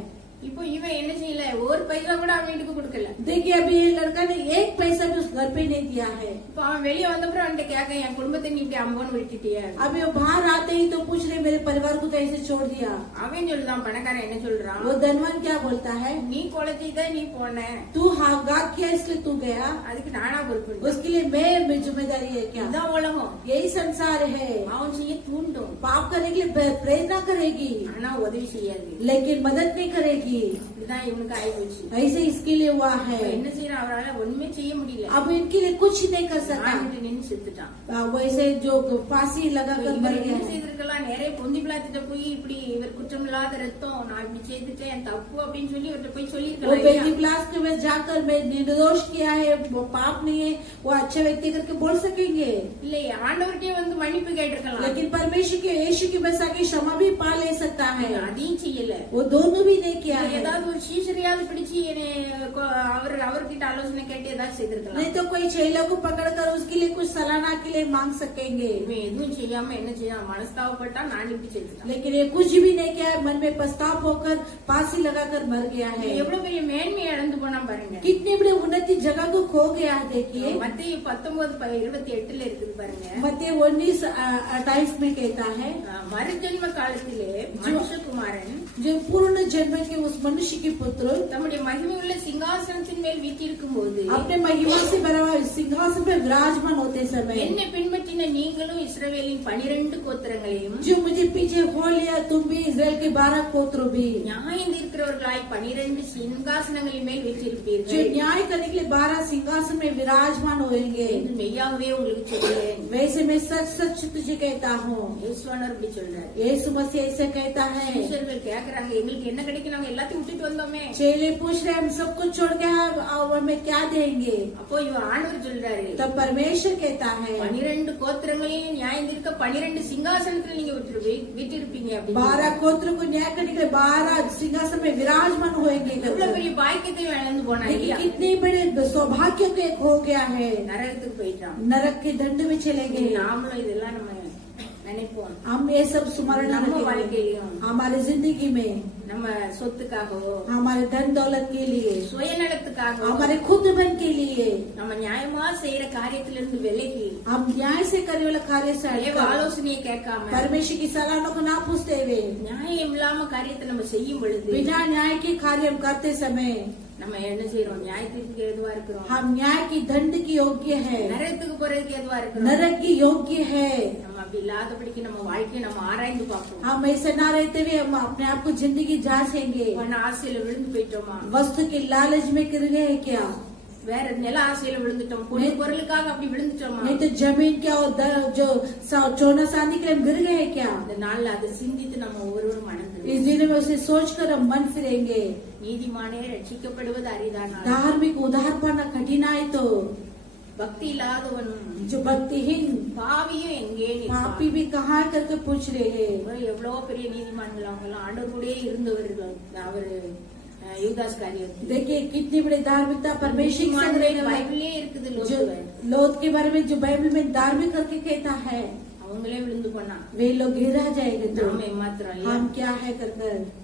இப்போ இவன் என்ன செய்யல? ஒரு பைசா கூட அவன் வீட்டுக்கு கொடுக்கல. देखिए अभी ये लड़का ने एक पैसा भी उस घर पे नहीं दिया है। இப்போ அவன் வெளியே வந்தப்பறம் அவன்கிட்ட கேட்க, என் குடும்பத்தை நீ இப்படி அம்போன்னு விட்டுட்டிய? अभी वो बाहर आते ही तो पूछ रहे मेरे परिवार को कैसे छोड़ दिया। அவன் சொல்லுதான், பணக்காரன் என்ன சொல்றான்? वो धनवान क्या बोलता है, நீ கொலை செய்த, நீ போன, तू घात किया इसलिए तू गया, அதுக்கு நானா பொறுப்பு? उसके लिए मैं जिम्मेदारी है क्या? இதான் உலகம். यही संसार है। பாவம் செய்ய தூண்டும், पाप करने के लिए प्रेरणा करेगी ஆனா உதவி செய்யாது. लेकिन मदद नहीं करेगी। இதுதான் இவனுக்கு ஆயிப்போச்சு. ऐसे इसके लिए हुआ है। இப்ப என்ன செய்யறான்? அவரால ஒண்ணுமே செய்ய முடியல. अब इनके लिए कुछ नहीं कर सकता। ஆண்டுட்டு நின்னு செத்துட்டான். वैसे जो फांसी लगाकर मर இவர் गया என்ன है। செய்திருக்கலாம்? நிறைய பொந்தி பிளாத்திட்ட போய் இப்படி இவர் குற்றமில்லாத ரத்தம், நான் இப்படி செய்துட்டேன், என் தப்பு அப்படின்னு சொல்லி இவர்கிட்ட போய் वो சொல்லிருக்கலாம். बेटी क्लास के में जाकर मैं निर्दोष किया है, वो पाप नहीं है, वो अच्छे व्यक्ति करके बोल सकेंगे। இல்லையே, ஆண்டவர்கிட்டயே வந்து மன்னிப்பு கேட்டிருக்கலாம். लेकिन परमेश्वर के यीशु की बसा की क्षमा भी पा ले सकता है। அதையும் செய்யல. वो दोनों भी नहीं किया है। ஏதாவது ஒரு சீசரையாவது பிடிச்சு அவர்கிட்ட ஆலோசனை கேட்டு ஏதாவது செய்திருக்கலாம். नहीं तो कोई चेला को पकड़कर उसके लिए कुछ सलाना के लिए मांग सकेंगे। இவன் எதுவும் செய்யாம என்ன செய்யாம மனஸ்தாவப்பட்டா நான் இப்படி செய்துட்டான். लेकिन ये कुछ भी नहीं किया है, मन में पछतावा होकर फांसी लगाकर मर गया है। எவ்வளவு பெரிய மேன்மையை இழந்து போனா பாருங்க. कितनी बड़ी उन्नति जगह को खो गया है। देखिए மத்திய 19:28 இருக்குது பாருங்க. मत्ती 19:28 में कहता है, மறுஜென்ம காலத்திலே மனுஷகுமாரன் जो पूर्ण जन्म के उस मनुष्य के पुत्र தம்முடைய மகிமையுள்ள சிங்காசனத்தின் மேல் வீற்றிருக்கும் போது अपने महिमा से भरा हुआ सिंहासन पर विराजमान होते समय என்னை பின்பற்றின நீங்களும் இஸ்ரவேலின் 12 கோத்திரங்களையும் जो मुझे पीछे हो लिया तुम भी इजराइल के 12 गोत्रों भी நியாயம் தீர்க்கிறவர்களாய் 12 சிங்காசனங்களின் மேல் जो வீற்றிருப்பீர்கள் न्याय करने के लिए 12 सिंहासन में विराजमान होंगे। என்று மெய்யாகவே உங்களுக்கு சொல்றேன். वैसे मैं सच सच तुझे कहता हूँ। இயேசுவானவர் இப்படி சொல்றாரு. यीशु मसीह ऐसे कहता है। சீஷர்கள் கேக்குறாங்க, எங்களுக்கு என்ன கிடைக்கும், நாங்க எல்லாத்தையும் விட்டுட்டு வந்தோமே. चेले पूछ रहे हम सब कुछ छोड़ के हमें क्या देंगे? அப்போ இவர் ஆண்டவர் சொல்றாரு, तब परमेश्वर कहता है 12 கோத்திரங்களையும் நியாயம் தீர்க்க 12 சிங்காசனத்துல நீங்க விட்டிருப்பீங்க. 12 गोत्र को न्याय करने के लिए 12 सिंहासन में विराजमान होंगे। எவ்வளவு பெரிய பாக்கியத்தை இழந்து போனாங்க. कितने बड़े सौभाग्य के हो गया है। நரகத்துக்கு போயிட்டான். नरक के दंड में चले गए। நாமளும் இதெல்லாம் நம்ம நினைப்போம். हम ये सब स्मरण நம்ம வாழ்க்கையிலும் हमारे जिंदगी में நம்ம சொத்துக்காகவோ हमारे धन दौलत के लिए சுயநலத்துக்காகவோ हमारे खुद मन के लिए நம்ம நியாயமா செய்யற காரியத்திலிருந்து விலகி हम न्याय से करने वाला कार्य से தேவ हटकर ஆலோசனையை கேட்காம परमेश्वर की सलाहों को ना पूछते हुए நியாயம் இல்லாம காரியத்தை நம்ம செய்யும் பொழுது बिना न्याय के कार्य हम करते समय நம்ம என்ன செய்யறோம்? நியாயத்திற்கு எதுவா இருக்கிறோம்? हम न्याय की दंड की योग्य है। நரகத்துக்கு போறதுக்கு எதுவா இருக்கிறோம்? नरक की योग्य है। நம்ம அப்படி இல்லாதபடிக்கு நம்ம வாழ்க்கையை நம்ம ஆராய்ந்து பார்ப்போம். हम ऐसे ना रहते हुए हम अपने आप को जिंदगी जांचेंगे। பண ஆசையில விழுந்து போயிட்டோமா? वस्तु के लालच में गिर गए क्या? வேற நில ஆசையில விழுந்துட்டோம், பொண்ணு பொருளுக்காக அப்படி விழுந்துட்டோமா? नहीं तो जमीन क्या और जो चोना चांदी के लिए हम गिर गए क्या? இந்த நாள்ல அதை சிந்தித்து நம்ம ஒவ்வொருவரும் மனது इस दिन में उसे सोच कर हम मन फिरेंगे। நீதிமானே ரட்சிக்கப்படுவது அரிதானா? धार्मिक उद्धार पाना कठिन आए तो பக்தி இல்லாதவன் जो भक्तिहीन பாவியும் எங்கே पापी भी कहाँ करके पूछ रहे हैं। எவ்வளவு பெரிய நீதிமான்கள் அவங்க எல்லாம் ஆண்டவர் கூடயே இருந்தவர்கள். அவரு யூதாஸ் காரியத்தில் देखिए कितनी बड़ी धार्मिकता परमेश्वर की संग रहने वाले பைபிளே இருக்குது. जो லோத்து लोथ के बारे में जो बाइबल में धार्मिक करके कहता है அவங்களே விழுந்து போனா वे लोग गिरा जाएंगे तो நாம ஏமாத்திரம் இல்லையா? हम क्या है कर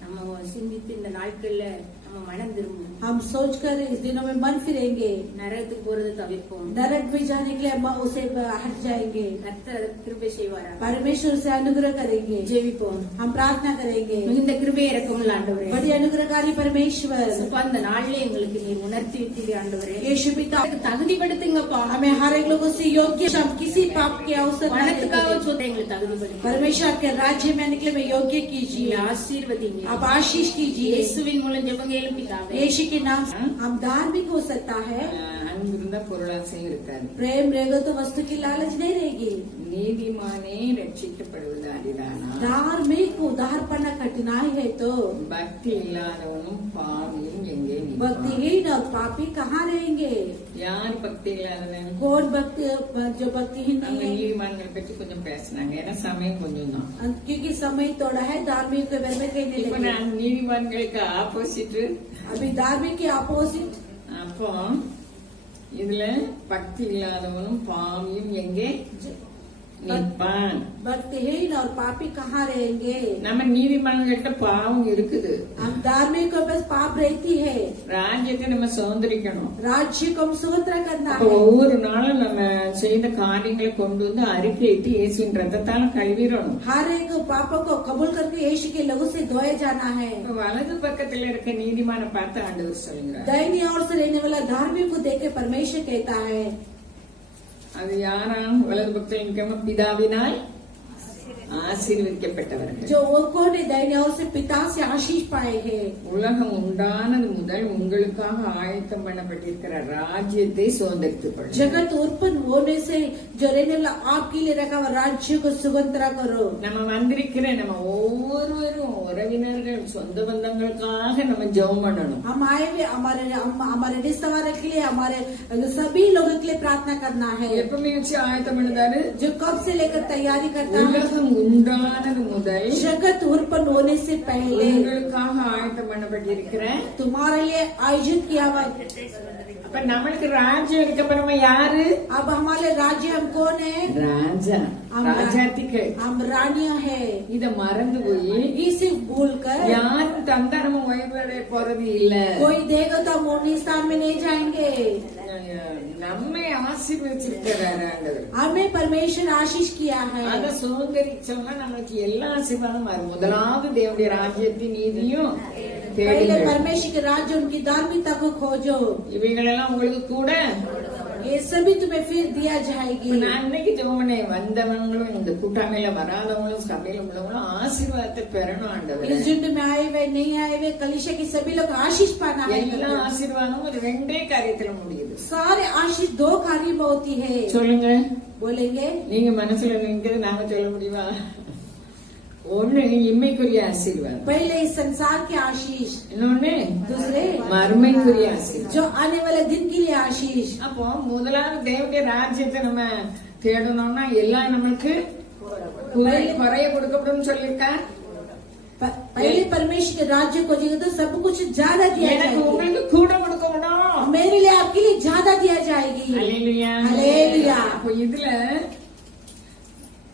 நம்ம சிந்தித்து இந்த நாட்கள்ல நம்ம மனம் திரும்பும். हम सोच कर इस दिनों में मन फिरेंगे। நரகத்துக்கு போறது தவிர்ப்போம். नरक में जाने के लिए हम उसे हट जाएंगे। கர்த்தர் கிருபை செய்வாரா? परमेश्वर से अनुग्रह करेंगे। ஜெபிப்போம். हम प्रार्थना करेंगे। மிகுந்த கிருபை இறக்கமுள்ள ஆண்டவரே, बड़ी अनुग्रहकारी परमेश्वर அப்பா, இந்த நாள்ல எங்களுக்கு நீர் உணர்த்தி விட்டீங்க ஆண்டவரே. यीशु पिता தகுதிப்படுத்துங்கப்பா. हमें हर एक लोगों से योग्य हम किसी पाप के अवसर न பணத்துக்காக देते। சொல்ற எங்களுக்கு தகுதிப்படுத்துங்க. परमेश्वर के राज्य में आने के लिए योग्य कीजिए। ஆசீர்வதிங்க. आप आशीष कीजिए। இயேசுவின் மூலம் ஜெபங்கேலும் பிதாவே. यीशु के नाम से हम धार्मिक हो सकता है। அன்பு இருந்தா பொருளாசையும் இருக்காது. प्रेम रहेगा तो वस्तु की लालच नहीं रहेगी। நீதிமானே ரட்சிக்கப்படுவது அரிதானா? धार्मिक उद्धार पाना कठिनाई है तो பக்தி இல்லாதவனும் பாவியும் எங்கே நிற்பான்? भक्तिहीन और पापी कहाँ रहेंगे? யார் பக்தி இல்லாதவன்? कौन भक्ति जो भक्तिहीन அந்த नहीं है? நீதிமான்கள் பற்றி கொஞ்சம் பேசினாங்க. ஏன்னா சமயம் கொஞ்சம் தான். क्योंकि समय थोड़ा है धार्मिक के बारे में कहने இப்ப लगे। நான் நீதிமான்களுக்கு ஆப்போசிட். अभी धार्मिक के अपोजिट। அப்போ இதுல பக்தி இல்லாதவனும் பாவியும் எங்கே நிற்பான்? भक्तिहीन और पापी कहाँ रहेंगे? நம்ம நீதிமான்கள்கிட்ட பாவம் இருக்குது. हम धार्मिक के पास पाप रहती है। ராஜ்யத்தை நம்ம சுதந்திரிக்கணும். राज्य को हम स्वतंत्र करना அப்ப है। ஒவ்வொரு நாளும் நம்ம செய்த காரியங்களை கொண்டு வந்து அறிக்கையிட்டு இயேசுவின் ரத்தத்தால கழுவிடணும். हर एक पापों को कबूल करके यीशु के लहू से धोया जाना है। இப்ப வலது பக்கத்துல இருக்க நீதிமான பார்த்து ஆண்டவர் சொல்லுகிறார். दाहिनी ओर से रहने वाला धार्मिक को देख के परमेश्वर कहता है, அது யாராம்? வலது பக்கத்தில் நிற்காம பிதாவினாய் ஆசீர்வதிக்கப்பட்டவர்கள். जो वो कौन है? दाहिनी ओर से पिता से आशीष पाए हैं। உலகம் உண்டானது முதல் உங்களுக்காக ஆயத்தம் பண்ணப்பட்டிருக்கிற ராஜ்யத்தை சுதந்திரித்துக் கொள்ளுங்கள். जगत उत्पन्न होने से जो रहने वाला आपके लिए रखा हुआ राज्य को सुगंधरा करो। நம்ம வந்திருக்கிற நம்ம ஒவ்வொருவரும் உறவினர்கள் சொந்த பந்தங்களுக்காக நம்ம ஜெபம் பண்ணணும். हम आए हुए हमारे रिश्तेदार के लिए, हमारे सभी लोगों के लिए प्रार्थना करना है। எப்பவுமே வச்சு ஆயத்தம் பண்ணுதாரு? जो कब से लेकर तैयारी करता है? உலகம் உண்டானது முதல் जगत उत्पन्न होने से पहले உங்களுக்காக ஆயத்தம் பண்ணப்பட்டிருக்கிற. तुम्हारे लिए आयोजित किया हुआ। அப்ப நம்மளுக்கு ராஜ்யம் இருக்கப்பறமா யாரு? अब हमारे राज्य हम कौन है? ராஜா, हम ராஜாத்திகள். हम रानियां है। இத மறந்து போய் इसे भूल कर யாரும் தந்தா நம்ம ஓய்வடைய போறது இல்ல. कोई देगा तो हम उन्हीं स्थान में नहीं जाएंगे। நம்மை ஆசீர்வதிச்சிருக்கிறாரு ஆண்டவர். हमें परमेश्वर आशीष किया है। அத சுதந்திரிச்சோம்னா நம்மளுக்கு எல்லா ஆசீர்வாதம் வரும். முதலாவது தேவனுடைய ராஜ்யத்தின் நீதியும் पहले தேடுங்கள். परमेश्वर के राज्य उनकी धार्मिकता को खोजो, இவைகளெல்லாம் உங்களுக்கு கூட ये सभी तुम्हें फिर दिया जाएगी। இப்ப நான் இன்னைக்கு ஜெபமனே வந்தவங்களும் இந்த கூட்டாமையில வராதவங்களும் சபையில உள்ளவங்களும் ஆசீர்வாதத்தை பெறணும் ஆண்டவரே. इस झुंड में आए हुए नहीं आए हुए कलीसिया के सभी लोग आशीष पाना है। எல்லா ஆசீர்வாதமும் ஒரு ரெண்டே காரியத்துல முடியுது. सारे आशीष दो कार्य में होती है। சொல்லுங்க, बोलेंगे நீங்க மனசுல நிக்கிறது நாங்க சொல்ல முடியுமா? ஒண்ணு இம்மைக்குரிய ஆசீர்வாதம், पहले इस संसार के आशीष, இன்னொன்னு दूसरे மறுமைக்குரிய ஆசீர்வாதம். जो आने वाले दिन के लिए आशीष। அப்போ முதலாவது தேவனுடைய ராஜ்யத்தை நம்ம தேடணும்னா எல்லாம் நம்மளுக்கு குறைய கொடுக்கப்படும் சொல்லிருக்கா? पहले परमेश्वर के राज्य को जियो तो सब कुछ ज्यादा दिया எனக்கு जाएगा। உங்களுக்கு கூட கொடுக்கப்படும். मेरे लिए आपके लिए ज्यादा दिया जाएगी। அல்லேலூயா. हालेलुया। அப்போ இதுல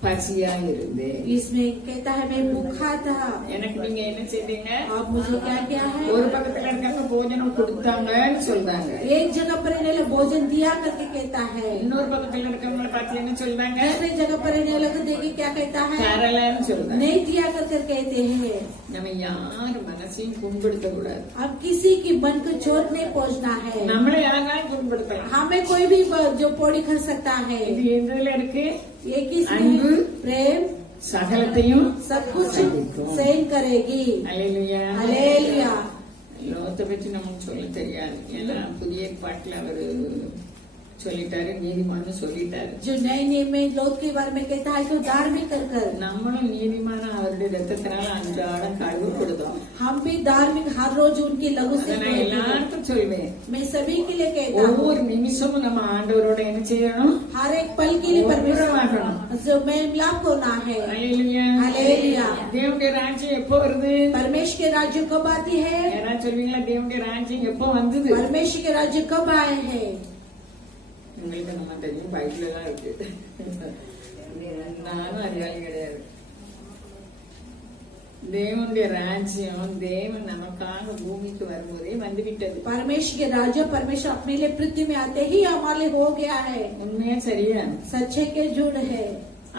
பசியா இருந்து इसमें कहता है मैं भूखा था, எனக்கு நீங்க என்ன செய்தீங்க? आप मुझे क्या क्या है? ஒரு பக்கத்துல இருக்காங்க போஜனம் கொடுத்தாங்கன்னு சொல்றாங்க, एक जगह पर रहने वाले भोजन दिया करके कहता है, இன்னொரு பக்கத்துல இருக்கவங்களை பார்த்து என்ன சொல்றாங்க? दूसरे जगह पर रहने वाले को देखिए क्या कहता है, தரலன்னு சொல்றாங்க. नहीं दिया कर कहते हैं। நம்ம யார் மனசையும் புண்படுத்த கூடாது. अब किसी की मन को चोट नहीं पहुंचना है। நம்மளை யாராலும் புண்படுத்தலாம். हमें कोई भी जो पौड़ी कर सकता है। இது எதுல இருக்கு? ये किसमें अன்பु, प्रेम சகலத்தையும் सब कुछ सहन करेगी। அல்லேலூயா. हालेलुया। லோத்தை பற்றி நமக்கு சொல்ல தெரியாது. ஏன்னா புதிய ஏற்பாட்டுல அவரு சொல்லிட்டாரு, நீதிமான்னு சொல்லிட்டாரு. जो नए नियम में लोग के बारे में कहता है तो धार्मिक कर कर நம்மளும் நீதிமான அவருடைய ரத்தத்தினால அன்றாடம் கழுவு கொடுத்தோம். हम भी धार्मिक हर रोज उनकी लहू से நான் धोते हैं। எல்லாருக்கும் சொல்வேன், मैं सभी के लिए कहता हूँ ஒவ்வொரு நிமிஷமும் நம்ம ஆண்டவரோட என்ன செய்யணும்? हर एक पल के लिए परमेश्वर உறவாடணும். जो मैं मिलाप होना है। அல்லேலூயா. हालेलुया। தேவனுடைய ராஜ்யம் எப்போ வருது? परमेश्वर के राज्य कब आती है? யாராவது சொல்வீங்களா தேவனுடைய ராஜ்யம் எப்போ வந்தது? परमेश्वर के राज्य कब आए हैं? உங்களுக்கு நம்ம தெரியும், பைபிள்ல தான் இருக்கு. நானும் அறியாளி கிடையாது. தேவனுடைய ராஜ்யம் தேவன் நமக்காக பூமிக்கு வரும்போதே வந்துவிட்டது. परमेश्वर के राज्य परमेश्वर अपने लिए पृथ्वी में आते ही हमारे लिए हो गया है। உண்மையா சரியா? सच्चे के जुड़ है।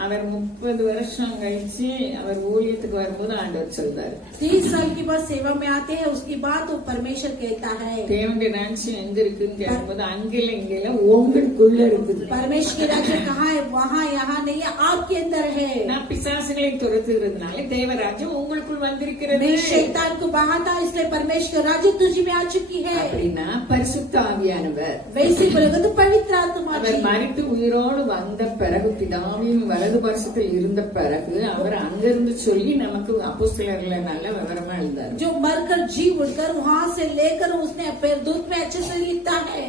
அவர் 30 வருஷம் கழிச்சு அவர் ஊழியத்துக்கு வரும்போது ஆண்டவர் சொல்றாரு, 30 साल के बाद सेवा में आते हैं, उसके बाद वो परमेश्वर कहता है தேவனுடைய ராஜ்யம் எங்க இருக்குன்னு கேட்கும்போது அங்கேல இங்கேல உங்களுக்குள்ள இருக்குது. परमेश्वर के राज्य कहाँ है? वहाँ यहाँ नहीं है, आपके अंदर है। நான் பிசாசுகளை துரத்துகிறதுனால தேவராஜ்யம் உங்களுக்குள் வந்திருக்கிறது. मैं शैतान को बहाता इसलिए परमेश्वर का राज्य तुझी में आ चुकी है। அப்படின்னா பரிசுத்த ஆவியானவர் वैसे बोलेगा तो पवित्र आत्मा அவர் जी। மரித்து உயிரோடு வந்த பிறகு பிதாவின் வலது பரிசுத்தில் இருந்த பிறகு அவர் அங்கிருந்து சொல்லி நமக்கு அப்போஸ்தலர்களை நல்ல விவரமா எழுந்தார். जो मरकर जी उठकर वहाँ से लेकर उसने अपने दूत में अच्छे से लिखता है।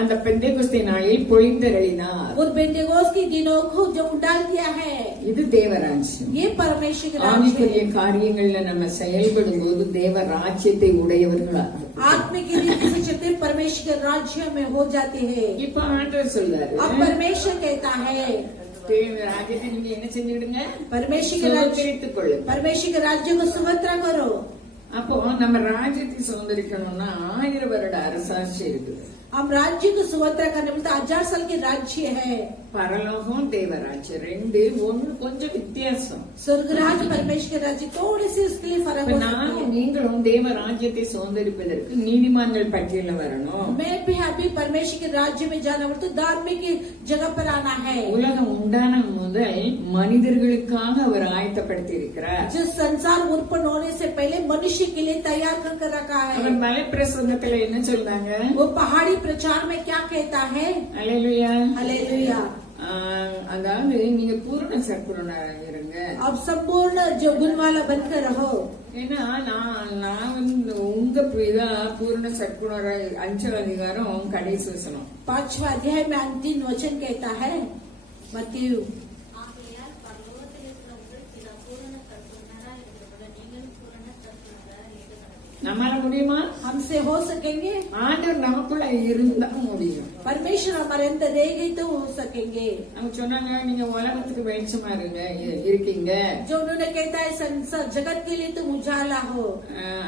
அந்த பெந்தேகோஸ்தே நாளில் பொழிந்தருளினார். और बेंटेकोस की दिनों को जो डाल दिया है, இது தேவராஜ்யம். ये परमेश्वर का राज्य ஆவிக்குரிய है। காரியங்கள்ல நம்ம செயல்படும் போது தேவ ராஜ்யத்தை உடையவர்களா आत्मिक रीति से चलते परमेश्वर के राज्य में हो जाते हैं। இப்ப ஆண்டவர் சொல்றாரு, अब परमेश्वर कहता है தேவ ராஜ்யத்தை நீங்க என்ன செஞ்சுடுங்க? परमेश्वर के राज्य சுதந்திரித்துக் கொள்ளுங்க. परमेश्वर के राज्य को सुभद्रा करो। அப்போ நம்ம ராஜ்யத்தை சுதந்திரிக்கணும்னா 1000 வருட அரசாட்சி இருக்குது. हम राज्य को सुभद्रा करने बोलते 1000 साल के राज्य है। பரலோகம் தேவராஜ்யம் ரெண்டு ஒன்னு கொஞ்சம் வித்தியாசம். स्वर्ग राज्य परमेश्वर के राज्य थोड़े से उसके लिए फर्क இப்ப हो सकती நானும் है। நீங்களும் தேவ ராஜ்யத்தை சுதந்திரிப்பதற்கு நீதிமான்கள் பட்டியல வரணும். मैं भी अभी परमेश्वर के राज्य में जाना बोलते धार्मिक की जगह पर आना है। உலகம் உண்டான முதல் மனிதர்களுக்காக அவர் ஆயத்தப்படுத்தி இருக்கிறார். जो संसार उत्पन्न होने से पहले मनुष्य के लिए तैयार कर रखा है। அவர் மலை பிரசங்கத்துல என்ன சொல்றாங்க? वो पहाड़ी प्रचार में क्या कहता है? அல்லேலூயா. हालेलुया। அதாவது நீங்க பூரண சற்குணனா இருங்க. अब संपूर्ण जो गुण वाला बनकर रहो। ஏன்னா நான் வந்து உங்க பிதா பூரண சற்குணரா 5 அதிகாரம் கடைசி வசனம் 5वां अध्याय में अंतिम वचन कहता है मत्ती ஆகையால் பரலோகத்தில் இருக்கிற உங்கள் பிதா பூரண சற்குணராய் இருக்கிறபடி நீங்களும் பூரண சற்குணராய் இருக்க கடவுள். நம்மால முடியுமா? हमसे हो सकेंगे? ஆண்டவர் நமக்குள்ள இருந்தா முடியும். परमेश्वर हमारे अंदर रहेंगे तो हो सकेंगे। அவங்க சொன்னாங்க நீங்க உலகத்துக்கு வெளிச்சமா இருங்க இருக்கீங்க. जो उन्होंने कहता है संसार जगत के लिए तुम उजाला हो।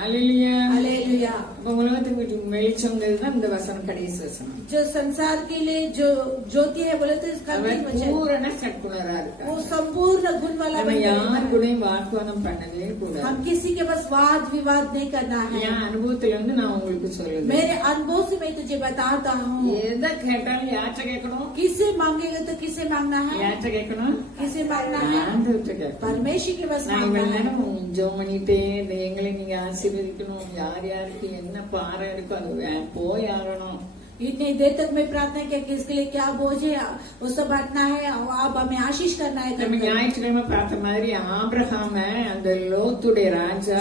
அல்லேலூயா. हालेलुया। இப்ப உலகத்துக்கு வெளி வெளிச்சங்கிறது தான் இந்த வசனம், கடைசி வசனம். जो संसार के लिए जो ज्योति है बोले तो इसका அவர் तीन वचन, பூரண சற்குணரா वो இருக்கார். संपूर्ण गुण वाला நம்ம बन யார் गए। கூடயும் வாக்குவாதம் பண்ணவே கூடாது. हम किसी के पास वाद विवाद नहीं करना है। என் அனுபவத்துல இருந்து நான் உங்களுக்கு சொல்லுவேன், मेरे अनुभव से मैं तुझे बताता हूँ, எதை கேட்டாலும் யார்கிட்ட கேட்கணும்? किसे मांगेगा तो किसे मांगना है, யார்கிட்ட கேட்கணும்? किसे मांगना है, ஆண்டவர்கிட்ட கேட்கணும். परमेश्वर के पास நான் मांगना இவ்வளவு है। நேரம் ஜெபம் பண்ணிட்டே இந்த எங்களை நீங்க ஆசீர்வதிக்கணும், யார் யாருக்கு என்ன பாறை இருக்கோ அது போய் ஆகணும். इतनी देर तक मैं प्रार्थना किया कि इसके लिए क्या बोझ है वो सब बांटना है, और अब हमें आशीष करना है। நம்ம ஞாயிற்றுக்கிழமை பார்த்த மாதிரி ஆபிரகாம அந்த லோத்துடைய ராஜா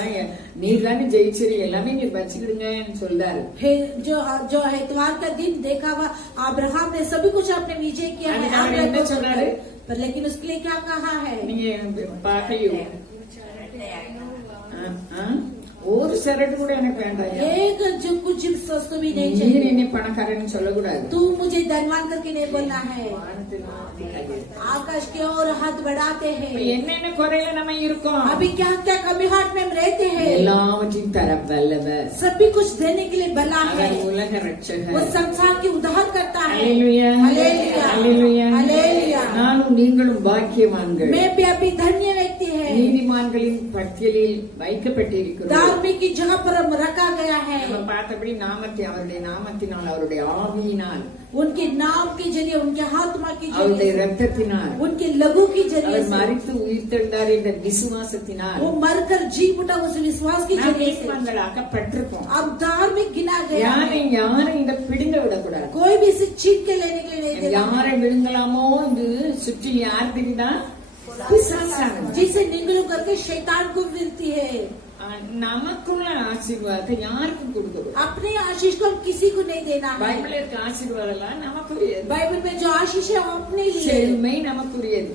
நீர் தானே ஜெயிச்சிரு, எல்லாமே நீர் வச்சுக்கிடுங்கன்னு சொல்றாரு. जो इतवार का दिन देखा हुआ अब्राहम ने सभी कुछ अपने विजय किया है, அதுக்கு அவர் என்ன சொன்னாரு? पर लेकिन उसके लिए क्या कहा है? நீங்க பார்க்கலையோ? ஒரு சரடு கூட எனக்கு வேண்டாம். एक जो कुछ वस्तु भी नहीं நீர் चाहिए। என்னை பணக்காரன்னு சொல்லக்கூடாது. तू मुझे धनवान करके नहीं बोलना है। आकाश की ओर हाथ बढ़ाते हैं। என்னென்ன குறையில நம்ம இருக்கோம்? अभी क्या क्या कभी हाथ में हम रहते हैं, எல்லாவற்றையும் தர வல்லவர் सभी कुछ देने के लिए बना है। அவர் உலக वो ரட்சகர். संसार की उद्धार करता है। அல்லேலூயா, हालेलुया, அல்லேலூயா. हालेलुया। நானும் நீங்களும் பாக்கியவான்கள், मैं भी अभी धन्य व्यक्ति है। நீதிமான்களின் பட்டியலில் வைக்கப்பட்டிருக்கிறோம். धार्मिक की जगह पर हम रखा गया है। நம்ம பார்த்தபடி நாமத்தை அவருடைய நாமத்தினால், அவருடைய ஆவியினால், उनके नाम के जरिए, उनके आत्मा के அவருடைய जरिए, ரத்தத்தினால், उनके लघु के जरिए அவர் से, மரித்து உயிர்த்தெழுந்தார் என்ற விசுவாசத்தினால் वो मरकर जी उठा उस विश्वास के நாம் जरिए से நீதிமான்களாக்கப்பட்டிருக்கோம். अब धार्मिक गिना गया है। யாரை இதை பிடுங்க விடக்கூடாது. कोई भी इसे छीन के लेने के लिए नहीं देना है। யாரை விழுங்கலாமோ இது சுற்றி யார் தெரியுதா? பிசாசானவன். जिसे निगलू करके शैतान को मिलती है। நமக்குள்ள ஆசீர்வாதத்தை யாருக்கும் கொடுக்கக்கூடாது. अपने आशीष को हम किसी को नहीं देना है। பைபிள் இருக்க ஆசீர்வாதம் எல்லாம் நமக்குரியது. बाइबल में जो आशीष है वो अपने लिए, செழுமை நமக்குரியது,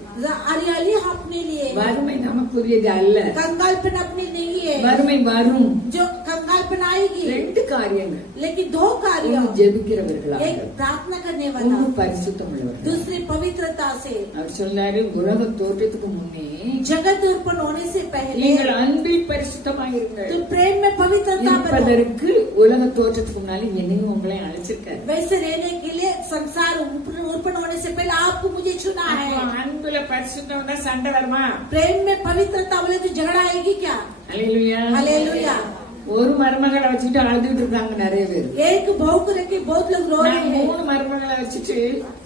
हरियाली अपने लिए, வறுமை நமக்குரியது அல்ல. कंगालपन अपने नहीं है। வறுமை வரும். जो कंगालपन आएगी, ரெண்டு காரியங்கள். लेकिन दो कार्य, ஒன்று ஜெபிக்கிறவர்களாக, एक प्रार्थना करने वाला, ஒன்று பரிசுத்தம் உள்ளவர்கள். दूसरी पवित्रता से। அவர் சொன்னாரு, உலக தோற்றத்துக்கு முன்னே जगत उत्पन्न होने से पहले நீங்கள் அன்பில் பரிசுத்தமாயிருங்கள். तुम प्रेम में पवित्रता बनो। இருப்பதற்கு உலக தோற்றத்துக்கு முன்னாலே என்னையும் உங்களை அழைச்சிருக்காரு. वैसे रहने के लिए संसार उत्पन्न होने से पहले आपको मुझे चुना है। அன்புல பரிசுத்தம் தான் சண்டை வருமா? प्रेम में पवित्रता बोले तो झगड़ा आएगी क्या? அல்லேலூயா. हालेलुया। ஒரு மருமகளை வச்சுட்டு அழுதுட்டு இருக்காங்க நிறைய பேர். एक बहू को रख के बहुत लोग रो रहे நான் हैं। 3 மருமகளை வச்சுட்டு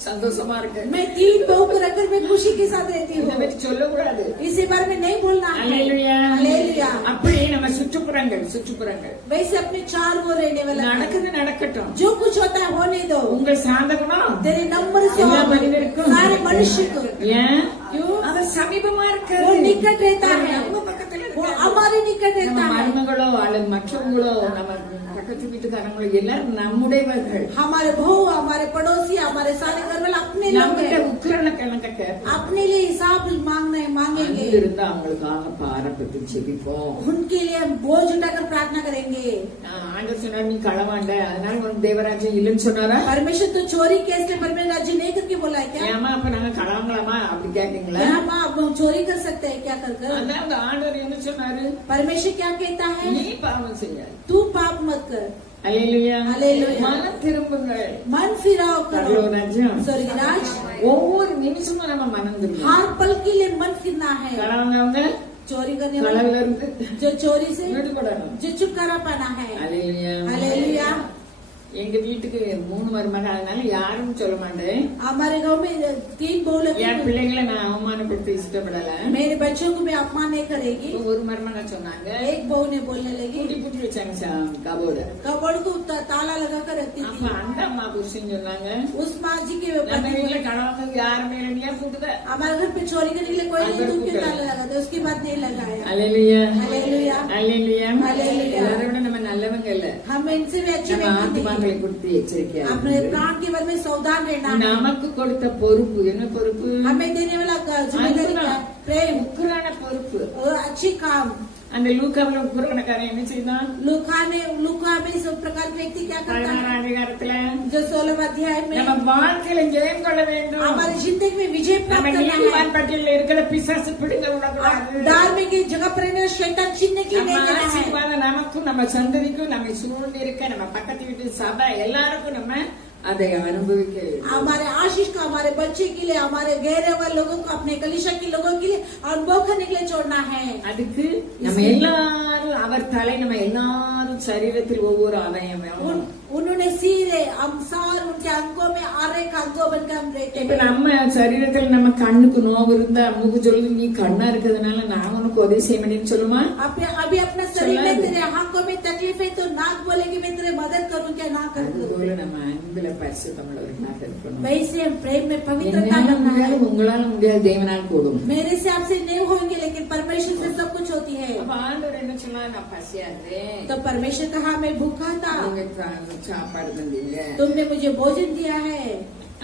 சந்தோஷமா இருக்கேன். मैं 3 बहू को रखकर मैं खुशी के साथ रहती இதை हूँ। பத்தி சொல்லக்கூடாது. इसी बारे में नहीं बोलना है। அல்லேலூயா. हालेलुया। அப்படி நம்ம சுற்றுப்புறங்கள் वैसे अपने चार को रहने वाला நடக்குது நடக்கட்டும். जो कुछ होता है होने दो। உங்கள் சாதகணும் तेरे नंबर से எல்லா மனிதருக்கும், सारे मनुष्य को, ஏன் क्यों? அது சமீபமா இருக்கு. वो निकट रहता है, நம்ம பக்கத்துல वो இருக்கு. हमारे निकट நம்ம रहता है। மருமகளோ அல்லது மற்றவங்களோ நம்ம பக்கத்து வீட்டுக்காரங்களோ எல்லாரும் நம்முடையவர்கள். हमारे बहू, हमारे पड़ोसी, हमारे सारे घर वाले अपने लोग நம்மகிட்ட हैं। உக்கிரண கணக்க கேட்போம். अपने लिए हिसाब मांगेंगे। அன்பு இருந்தா அவங்களுக்காக பாரப்பட்டு செபிப்போம். उनके लिए हम बोझ उठाकर प्रार्थना करेंगे। ஆண்டவர் சொன்னார், நீ களவாண்ட, அதனால உனக்கு தேவராஜ்யம் இல்லைன்னு சொன்னாரா? परमेश्वर तो चोरी केस में परमेश्वर राज्य नहीं करके बोला है क्या? ஏமா அப்ப நாங்க களவாங்களாமா அப்படி கேட்டீங்களா? क्या हम आप चोरी कर सकते हैं क्या कर कर? அதான் ஆண்டவர் என்ன சொன்னாரு? परमेश्वर क्या कहता है? நீ பாவம் செய்யாத. तू पाप मत कर। அல்லேலூயா. அல்லேலூயா. மனம் திரும்புங்கள். मन फिराव करो। பரலோகராஜ்யம். स्वर्गराज। ஒவ்வொரு நிமிஷமும் நம்ம மனம் திரும்பணும். हर पल के लिए मन फिरना है। களவாங்கவங்க चोरी करने वाले களவுல இருந்து जो चोरी से விடுபடணும். जो छुटकारा पाना है। அல்லேலூயா. हालेलुया। எங்க வீட்டுக்கு 3 மருமக, அதனால யாரும் சொல்ல மாட்டேன். हमारे गांव में 3 बहू என் लगी। பிள்ளைங்களை நான் அவமானப்படுத்த இஷ்டப்படல. मेरे बच्चों को भी अपमान नहीं करेगी। ஒரு மருமக சொன்னாங்க, एक बहू ने बोलने लगी, கூட்டி பூட்டி வச்சாங்க கபோர்ட. कबड़ को ताला लगा कर रखती அப்ப थी। அந்த அம்மா புருஷன் சொன்னாங்க, उस माँ जी के நம்ம पति வீட்டுல बोले, கடவுளுக்கு யார் மேல நீயா கூட்டுத? हमारे घर पे चोरी करने के लिए कोई नहीं, तुम क्यों ताला लगा दे? उसकी बात नहीं लगाया। அல்லேலூயா. हालेलुया। அல்லேலூயா. அல்லேலூயா. எல்லாரை விட நம்ம நல்லவங்க இல்ல. हम इनसे भी अच्छे நம்ம व्यक्ति ஆத்மாக்களை नहीं। குறித்து எச்சரிக்கையா अपने இருக்கணும். प्राण के बारे में सावधान रहना है। நமக்கு கொடுத்த பொறுப்பு என்ன பொறுப்பு? हमें देने वाला जिम्मेदारी क्या है? प्रेम உக்கிரான பொறுப்பு. और अच्छी काम। அந்த லூக்காவில குருவனக்காரன் என்ன செய்தான்? लूका में इस प्रकार के व्यक्ति क्या करता 16 है? அதிகாரத்துல जो 16 अध्याय में நம்ம வாழ்க்கையில ஜெயம் கொள்ள வேண்டும். हमारी जिंदगी में विजय நம்ம प्राप्त करना நீதிமான் है। பட்டியல இருக்கிற பிசாசு பிடுங்க விடக்கூடாது. धार्मिक की जगह पर रहने शैतान छीनने की நம்ம नहीं देना है। ஆசீர்வாதம் நமக்கும் நம்ம சந்ததிக்கும் நம்ம சூழ்ந்து இருக்க நம்ம பக்கத்து வீட்டு சபை எல்லாருக்கும் நம்ம அதை அனுபவிக்க வேண்டும். हमारे आशीष का हमारे बच्चे के लिए, हमारे गहरे वाले लोगों को, अपने कलीसिया के लोगों के लिए अनुभव करने के लिए छोड़ना है। அதுக்கு நம்ம எல்லாரும் அவர் தலை, நம்ம எல்லாரும் சரீரத்தில் ஒவ்வொரு அவயவம். उन्होंने सिरे हम सार उनके अंगों में हर एक अंगों बनकर हम रहते இப்ப हैं। நம்ம சரீரத்துல நம்ம கண்ணுக்கு நோவு இருந்தா மூக்கு சொல்லுது நீ கண்ணா இருக்கிறதுனால நான் உனக்கு உதவி செய்ய முடியும்னு சொல்லுமா? अभी अपना शरीर में चला तेरे आंखों में तकलीफ है तो नाक बोलेगी मैं तेरे मदद करूं क्या ना करूं। அதுபோல நம்ம அன்புல பரிசுத்தமுள்ளவர்களாக இருக்கணும். वैसे हम प्रेम में पवित्रता என்னால करना முடியாது, है। உங்களால முடியாது, தேவனால் கூடும். मेरे से आपसे नहीं होंगे लेकिन परमेश्वर से सब कुछ होती है। அப்ப ஆண்டவர் என்ன சொன்னா, நான் பசியா இருந்தேன், तो परमेश्वर कहा मैं भूखा था, நீங்க சாப்பாடு தந்தீங்க, तुमने मुझे भोजन दिया है।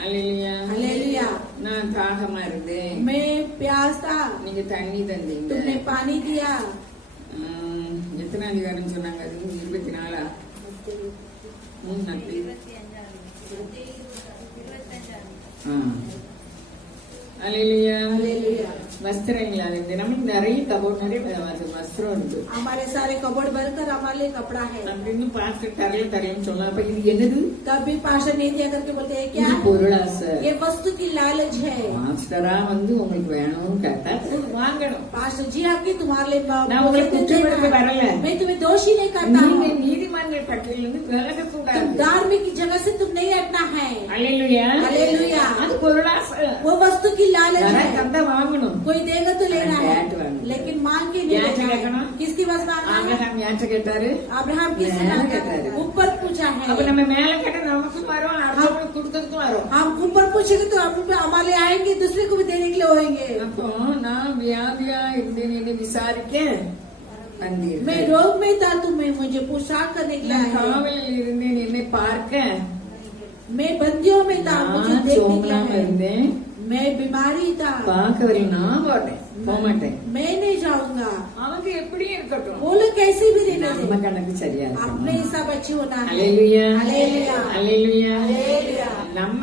அல்லேலூயா. हालेलुया। நான் தாகமா இருந்தேன், मैं प्यास था, நீங்க தண்ணி தந்தீங்க. तुमने पानी दिया। எத்தனை அதிகாரம் சொன்னாங்க? அது 24 அப்படி. 25 அல்லேலூயா. हालेलुया। வஸ்திரங்களா நமக்கு நிறைய கபோர்ட் நிறைய வஸ்திரம் இருக்கு हमारे सारे कबोर्ड भरकर हमारे लिए कपड़ा है। அப்படின்னு பார்த்து தரையும் சொல்லலாம். அப்ப இது என்னது? तभी पास्टर नहीं दिया करके बोलते हैं क्या இது பொருளாசை. ये वस्तु की लालच है। மாஸ்டரா வந்து உங்களுக்கு வேணும்னு கேட்டா வாங்கணும். पास्टर जी आपकी तुम्हारे लिए நான் உங்களை குற்றப்படுத்த வரல. मैं तुम्हें दोषी नहीं करता हूँ। நீங்க நீதிமான்கள் பட்டியலிருந்து விலகக்கூடாது. तुम धार्मिक की जगह से तुम नहीं हटना है। அல்லேலூயா. हालेलुया। அது பொருளாசை. वो वस्तु की लालच வர है। தந்தா வாங்கணும். कोई देगा तो लेना है बैठ वांगना। लेकिन मांग के नहीं याच लेना देखना। है। किसकी बस मांगना है? ஆபிரகாம் யார்கிட்ட கேட்டாரு? अब्राहम किससे மேல मांगा? கேட்டாரு. ऊपर पूछा அப்ப है। நம்ம மேல கேட்டா நமக்கும் வரும், அடுத்தவங்களுக்கு கொடுக்கறதுக்கும் வரும். हम ऊपर पूछेंगे तो हम हमारे लिए आएंगे, दूसरे को भी देने के लिए होंगे। அப்போ நான் வியாதியா இருந்தேன்னு விசாரிக்க வந்தீர்கள். मैं रोग में था, तुम्हें मुझे पोशाक करने के लिए நான் आए। காவலில் இருந்தேன் என்னை பார்க்க, मैं बंदियों में था, मुझे நான் देखने के சோமனாம लिए आए। இருந்தேன், मैं बीमारी था, பார்க்க வரல, நான் போக மாட்டேன். मैं नहीं जाऊंगा। அவங்க எப்படி இருக்கட்டும், वो लोग कैसे भी रहने நம்ம दे, கணக்கு சரியா अपने இருக்கணும். हिसाब अच्छी होना है। அல்லேலூயா. அல்லேலூயா. அல்லேலூயா. हालेलुया। நம்ம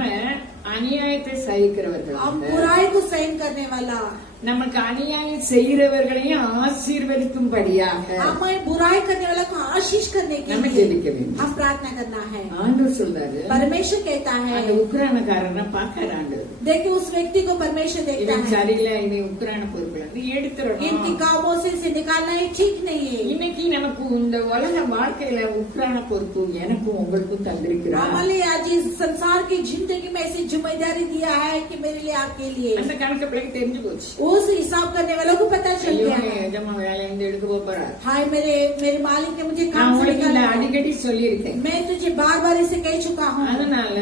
அநியாயத்தை சகிக்கிறவர்கள், हम बुराई को सहन करने वाला, நமக்கு அநியாயம் செய்கிறவர்களையும் ஆசீர்வதிக்கும்படியாக हमें बुराई करने वाला को आशीष करने के நம்ம लिए ஜெபிக்க வேண்டும். हम प्रार्थना करना है। ஆண்டவர் சொல்றாரு, परमेश्वर कहता அந்த है, உக்ரானக்காரனை பார்க்கற ஆண்டவர், देखिए उस व्यक्ति को परमेश्वर देखता இவன் है। சரியில்லை, இதை உக்ரான பொறுப்புல இருந்து इनकी எடுத்துடணும். कामों से इसे निकालना है, ठीक नहीं है। இன்னைக்கு நமக்கு இந்த உலக வாழ்க்கையில உக்ரான பொறுப்பு எனக்கும் உங்களுக்கும் தந்திருக்கிறார். हमारे आज इस संसार की जिंदगी में ऐसी जिम्मेदारी दिया है कि मेरे लिए, आपके लिए। அந்த கணக்கு பிள்ளைக்கு தெரிஞ்சு போச்சு. उस हिसाब करने वालों को पता चल ஐயோ, गया है। எஜமா வேலையிலிருந்து எடுக்க போறார். हाय मेरे मालिक ने मुझे நான் काम से உங்களுக்கு இந்த निकाला है। அடிக்கடி சொல்லியிருக்கேன். मैं तुझे बार बार इसे कह चुका हूँ, அதனால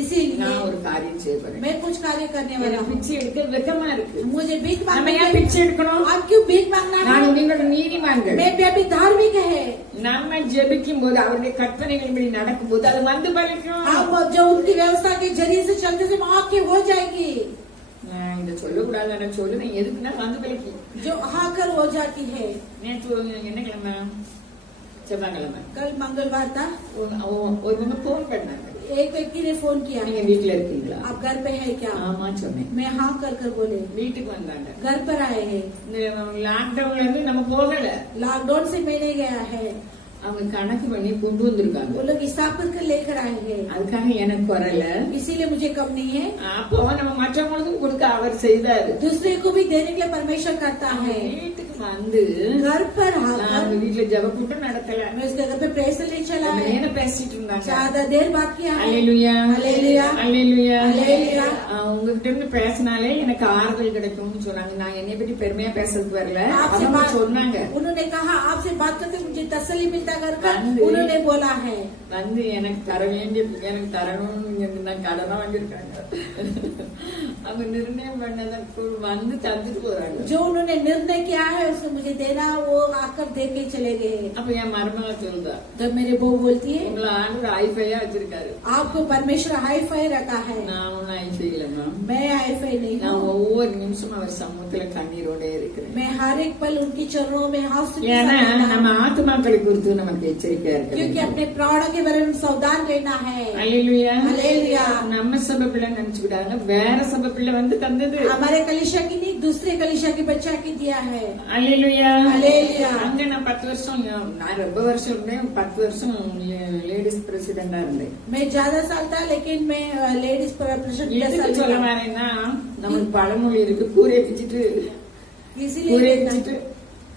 इसीलिए நான் ஒரு காரியம் செய்ய போறேன். मैं कुछ कार्य करने वाला எனக்கு हूँ। பிச்சை எடுக்க வெக்கமா இருக்கு. मुझे भीख நம்ம मांगने ஏன் பிச்சை எடுக்கணும்? आप क्यों भीख मांगना है? நான் நீங்களோட நீதிமான்கள். मैं भी अभी धार्मिक है। நம்ம ஜெபிக்கும் போது அவருடைய கற்பனைகளின்படி நடக்கும் போது அது வந்து பலிக்கும். हम जो उनकी व्यवस्था के जरिए से चलते से वहाँ की हो जाएगी, நான் இதை சொல்லக்கூடாது, நான் சொல்லுவேன் எதுக்குன்னா வந்து பலிக்கு. जो हाकर हो जाती है। நேற்று என்ன கிழமை? செவ்வாய்க்கிழமை. कल मंगलवार था, ஒருவங்க போன் பண்ணாங்க, एक व्यक्ति ने फोन किया, நீங்க வீட்டுல இருக்கீங்களா? आप घर पे है क्या? ஆமா சொன்னேன். मैं हाँ कर बोले, வீட்டுக்கு வந்தாங்க. घर पर आए हैं। இந்த லாக்டவுன்ல இருந்து நம்ம போகல, लॉकडाउन से मैं नहीं गया है, அவங்க கணக்கு பண்ணி கொண்டு வந்திருக்காங்க. वो लोग हिसाब करके लेकर आए हैं, அதுக்காக எனக்கு வரல. इसीलिए मुझे कम नहीं है। அப்போ நம்ம மற்றவங்களுக்கும் கொடுக்க அவர் செய்தாரு. दूसरे को भी देने के लिए परमेश्वर करता है। வீட்டுக்கு வந்து घर पर நான் आकर அவங்க வீட்டுல ஜெப கூட்டம் நடத்தல. मैं उसके घर पे प्रेसर नहीं चला நம்ம है, என்ன பேசிட்டு இருந்தாங்க? ज्यादा देर बात किया है। அல்லேலூயா. அல்லேலூயா. அல்லேலூயா. அல்லேலூயா. உங்ககிட்ட இருந்து பேசினாலே எனக்கு ஆறுதல் கிடைக்கும்னு சொன்னாங்க. நான் என்னை பற்றி பெருமையா பேசுறதுக்கு வரல, आपसे அவங்க बात சொன்னாங்க. उन्होंने कहा आपसे बात करके मुझे तसल्ली मिलता कर வந்து उन्होंने बोला है, வந்து எனக்கு தர வேண்டிய எனக்கு தரணும்னு நான் கடனா வாங்கியிருக்காங்க. அவங்க நிர்ணயம் பண்ணதற்கு வந்து தந்துட்டு போறாங்க. जो उन्होंने निर्णय किया है उसने मुझे देना, वो आकर दे के चले गए। அப்ப என் மருமக சொல்லுதா, तब मेरे बहू बोलती है, உங்களை ஆண்டு ஐஃபையா வச்சிருக்காரு. आपको परमेश्वर हाई फाई रखा है। நான் ஒன்னும் ஐஃபை இல்லைம்மா. मैं हाई फाई नहीं நான் हूँ। ஒவ்வொரு நிமிஷமும் அவர் சமூகத்துல கண்ணீரோட இருக்கிறேன். मैं हर एक पल उनकी चरणों में हाथ से ஏன்னா बिछा நம்ம रहता हूँ। ஆத்மாக்களை குறித்து நமக்கு எச்சரிக்கையா क्योंकि இருக்கு. अपने प्राणों के बारे में सावधान रहना है। அல்லேலூயா. हालेलुया। நம்ம சபை பிள்ளை நினைச்சுக்கிட்டாங்க, வேற சபை பிள்ளை வந்து தந்தது. हमारे कलिशा की नहीं, दूसरे कलिशा के बच्चा की दिया है। அல்லேலூயா. அல்லேலூயா. அங்க நான் 10 வருஷம், நான் ரொம்ப வருஷம் இருந்தேன், 10 வருஷம் லேடிஸ் பிரசிடென்டா இருந்தேன். मैं ज्यादा साल था, लेकिन मैं लेडीज प्रेसिडेंट 10 साल எதுக்கு சொல்ல था। வரேன்னா, நமக்கு பழமொழி இருக்கு, கூரை பிச்சுட்டு इसीलिए கூரை कहता- பிச்சுட்டு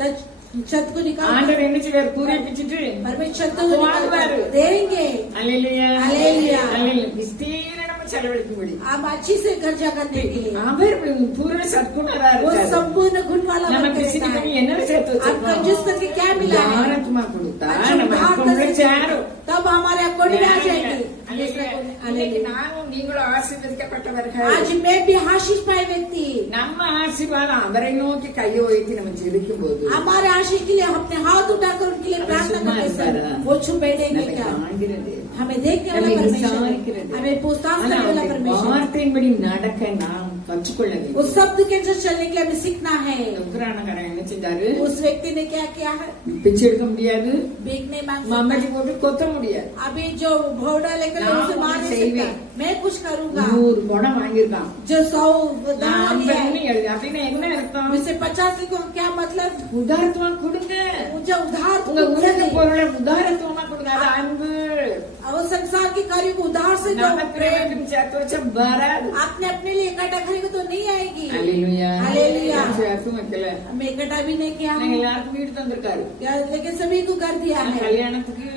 तच- छत को निकाल, ஆண்டவர் என்ன செய்வார்? கூரை பிச்சுட்டு परमेश्वर छत को निकाल வாழ்வாரு. देंगे। அல்லேலூயா. அல்லேலூயா. அல்லேலூயா. விஸ்தீர நம்ம செலவழிக்கும்படி आप अच्छी से खर्चा करने के लिए, அவர் பூரண சத்குணரா वो இருக்காரு. संपूर्ण गुण वाला நமக்கு बनकर சின்ன रहता है। என்ன சேர்த்து आप कंजूस करके क्या मिला है? தானத்துமா கொடுத்தா अच्छा நம்ம उधार அக்கௌண்ட்ல कर சேரும். तब हमारे अकाउंट में आ जाएगी। இன்னைக்கு हालेलुया। நானும் நீங்களும் ஆசீர்வதிக்கப்பட்டவர்கள். आज मैं भी आशीष पाए व्यक्ति, நம்ம ஆசீர்வாதம் அவரை நோக்கி கையை உயர்த்தி நம்ம ஜெபிக்கும் போது हमारे आशीष के लिए अपने हाथ उठाकर उनके लिए अरे प्रार्थना सुनना करने है से सारा। वो छुप बैठेंगे நம்மை क्या? காண்கிறது, हमें देखने वाला நம்மை परमेश्वर விசாரிக்கிறது. है, हमें पूछताछ ஆனா करने वाला அவருடைய परमेश्वर है। வார்த்தையின்படி நடக்க நாம் கற்றுக்கொள்ள उस வேண்டும். शब्द के अंदर चलने के लिए हमें सीखना है। உக்ரானக்காரன் என்ன செஞ்சாரு? उस व्यक्ति ने क्या किया है? பிச்சை எடுக்க முடியாது, भीख नहीं मांग सकता। மம்மட்டி போட்டு கொத்த முடியாது. अभी जो भौड़ा लेकर நான் उसे मार नहीं செய்வேன். सकता। मैं कुछ करूंगा। 100 குடம் வாங்கியிருக்கான். जो 100 நான் दान लिया है, 50 எழுது. அப்படின்னா என்ன அர்த்தம்? उसे 50 को क्या मतलब? உதாரத்துவமா கொடுங்க. मुझे उधार உங்க तुमसे உலக नहीं। பொருளை உதாரத்துவமா கொடுங்க. அது அன்பு. और संसार के कार्य को उधार से दो। நமக்கு प्रेम சேர்த்து வச்ச வராது. आपने अपने लिए इकट्ठा करेंगे तो नहीं आएगी। அல்லேலூயா. அல்லேலூயா. சேர்த்து வைக்கல. हमें इकट्ठा भी नहीं किया, நாங்க எல்லாருக்கும் வீடு தந்திருக்காரு. लेकिन सभी को कर दिया நான் है। கல்யாணத்துக்கு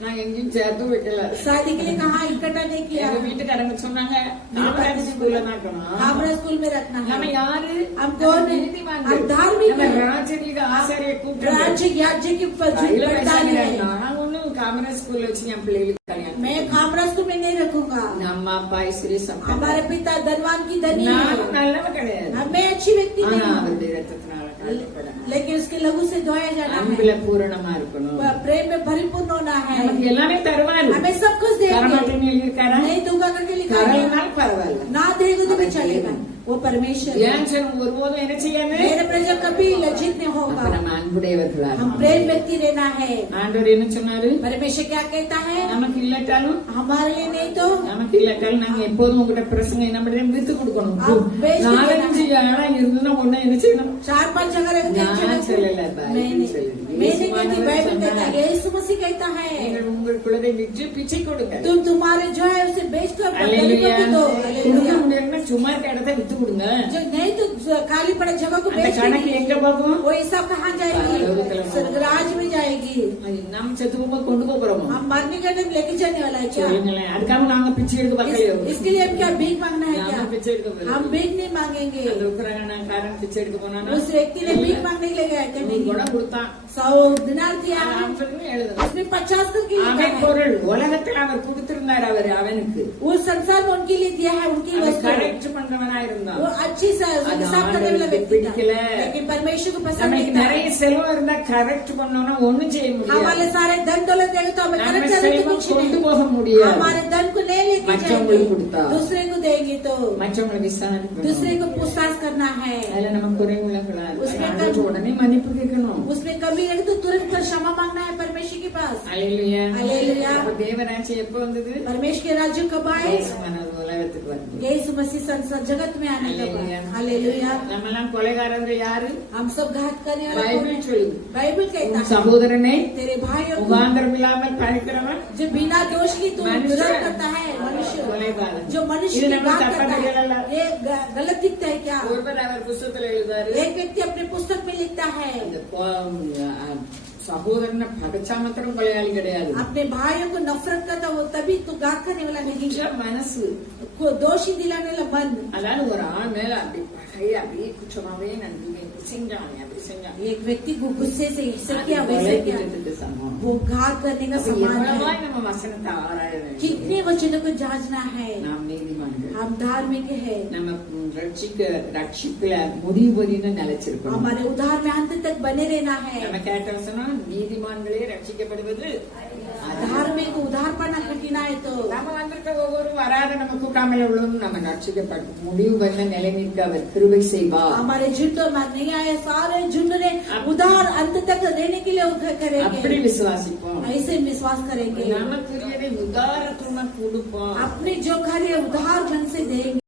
நான் எங்கேயும் சேர்த்து வைக்கல. शादी के लिए कहा इकट्ठा नहीं किया। எங்க வீட்டுக்காரங்க சொன்னாங்க காமராஜ் ஸ்கூல்ல தான் இருக்கணும். हमारे स्कूल में रखना நம்ம है। யாரு? हम कौन है? நீதிமான்கள். हम धार्मिक நம்ம हैं। ராஜரீக ஆசாரிய கூட்டம். राज्य याज्य की கையில प्रधान பேசுறேன். है। நான் ஒண்ணும் காமராஜ் ஸ்கூல்ல வச்சு என் பிள்ளைகளுக்கு கல்யாணம் मैं खामरा स्कूल में नहीं रखूंगा। நம்ம அப்பா ஐஸ்வர்ய சம்பந்தம். हमारे पिता धनवान की धनी நான் है। நல்லவ கிடையாது. मैं अच्छी व्यक्ति ஆனா नहीं हूँ, அவருடைய ரத்தத்தினால காக்கப்படணும். लेकिन उसके लहू से धोया जाना அன்புல है। பூரணமா இருக்கணும். प्रेम में परिपूर्ण होना है। நமக்கு எல்லாமே தருவாரு. हमें सब कुछ देंगे। தரமாட்டேன்னு எழுதியிருக்காரா? नहीं दूंगा करके लिखा है। தரலைனாலும் பரவாயில்ல. ना देगा तो भी அவன் चलेगा। தேவன். वो परमेश्वर है। ஏன் சொன்ன ஒருபோதும் என்ன செய்யாது? मेरे प्रजा कभी लज्जित नहीं அப்ப होगा। நம்ம அன்புடையவர்களா हम प्रेम व्यक्ति रहना है। ஆண்டவர் என்ன சொன்னாரு? परमेश्वर क्या कहता है? நமக்கு இல்லாட்டாலும் हमारे लिए नहीं तो நமக்கு இல்லாட்டாலும் நாங்க எப்போதும் உங்ககிட்ட பிரசங்க என்ன பண்றோம்? வித்து கொடுக்கணும். आप बेच के 4-5 ஆளா இருந்ததுன்னா ஒண்ணு என்ன செய்யணும்? 4-5 जगह रखते हैं। நான் சொல்லல, பைபிள் சொல்லுது. मैं नहीं कहती, இயேசுவானவர் बाइबल कहता சொன்னார். है, यीशु मसीह कहता है, நீங்கள் உங்களுக்குள்ளதை விற்று பிச்சை கொடுங்க. तुम तुम्हारे जो है उसे बेचकर गरीबों அல்லேலூயா. को दो। கொடுக்க हालेलुया। முடியலன்னா சும்மா இருக்க இடத்த வித்து கொடுங்க. जो नहीं तो खाली पड़े जगह को அந்த बेच கணக்கு எங்க दीजिए। போகும்? वो हिसाब कहाँ जाएगी? स्वर्गराज में जाएगी। அது நம்ம செத்து போகும்போது கொண்டு போறோமோ? हम मरने के टाइम लेके जाने वाला है क्या? சொல்லுங்களேன். அதுக்காக நாங்க பிச்சை எடுக்க பார்க்கலையோ? इसके लिए हम क्या भीख मांगना है நாம क्या? பிச்சை எடுக்க போறோம். हम भीख नहीं मांगेंगे। அந்த உக்ரானக்காரன் பிச்சை எடுக்க போனானா? उस व्यक्ति ने भीख मांगने के लिए गया क्या? 100 नहीं। குடம் கொடுத்தான். 100 दिनार दिया है, அவன் சொல்லி எழுதுறான். उसमें 50 करके लिखा அவன் है। பொருள் உலகத்தில் அவர் கொடுத்திருந்தார். அவர் அவனுக்கு उस संसार में उनके लिए दिया है, उनकी அவன் वस्तु। கரெக்ட் பண்றவனா இருந்தான். वो अच्छी से அது हिसाब करने वाला व्यक्ति था। பிடிக்கல. लेकिन परमेश्वर को पसंद நமக்கு नहीं था। நிறைய செலவு இருந்தா கரெக்ட் பண்ணோம்னா ஒண்ணும் செய்ய हमारे முடியாது. सारे धन दौलत देंगे तो हमें நம்ம खर्च करने तो செல்வம் कुछ கொண்டு नहीं। போக முடியாது. हमारे धन को ले लेके மற்றவங்களுக்கு जाएंगे, கொடுத்தா. दूसरे को देंगे तो மற்றவங்களை விசாரிக்கணும். दूसरे को पूछताछ करना है। அதுல நம்ம குறைவுள்ளவர்களா उसमें இருக்கணும். உடனே மன்னிப்பு கேட்கணும். उसमें कभी लगे तो तुरंत कर क्षमा मांगना है परमेश्वर के पास। அல்லேலூயா. அல்லேலூயா. அப்ப தேவராட்சியம் எப்ப வந்தது? परमेश्वर के राज्य कब आए? இயேசுவானவர் உலகத்துக்கு வந்து. यीशु मसीह संसार जगत में आने का हालेलुया। बाद। हालेलुया। நம்ம எல்லாம் கொலைகாரர்கள் யாரு? हम सब घात करने वाले कौन பைபிள் है? சொல்லுது. बाइबल உன் कहता है, சகோதரனை तेरे भाइयों को முகாந்திரம் இல்லாமல் பழிக்கிறவன் जो बिना दोष की तू मनुष्य। विरोध करता है, मनुष्य கொலைகாரன். जो मनुष्य இது की நம்ம बात தப்பா करता தெரியல. है, ये गलत दिखता है क्या? ஒருவர் அவர் புத்தகத்துல எழுதாரு. एक व्यक्ति अपने पुस्तक में लिखता है, இந்த சகோதரனை பகைச்சா மாத்திரம் கொலையாளி கிடையாது. अपने भाइयों को नफरत करता वो तभी तो घात करने वाला नहीं, குற்ற மனசு. को दोषी दिलाने वाला मन। அதாவது ஒரு ஆள் மேல அப்படி பகை அப்படியே குற்றமாவே நன்றியை செஞ்சான் அப்படி செஞ்சான் एक व्यक्ति को गुस्से से ऐसे அது किया கொலை वैसे किया, குற்றத்துக்கு சமம். वो घात करने का அப்ப समान எவ்வளவாய் है। நம்ம வசனத்தை ஆராய வேண்டும். कितने वचनों को जांचना है। நாம் நீதிமான்கள். हम धार्मिक है, நம்ம ரட்சிப்புல முடிவு வரையும் நிலைச்சிருக்கணும். हमारे उद्धार में अंत तक बने रहना है। நம்ம கேட்ட வசனம் நீதிமான்களே ரட்சிக்கப்படுவது धार्मिक उद्धार पाना कठिन है तो நம்ம வந்திருக்க ஒவ்வொரு வராத நம்ம கூட்டாமல் உள்ளவரும் நம்ம ரட்சிக்கப்படும் முடிவு வந்த நிலை நிற்க அவர் கிருபை செய்வார். हमारे झुंडों में नहीं आए सारे झुंड ने उद्धार अंत तक रहने के लिए वो அப்படி करेंगे, விசுவாசிப்போம். ऐसे विश्वास करेंगे। நமக்குரியதை உதாரத்துவமா கொடுப்போம். अपने जो कार्य उद्धार मन से देंगे।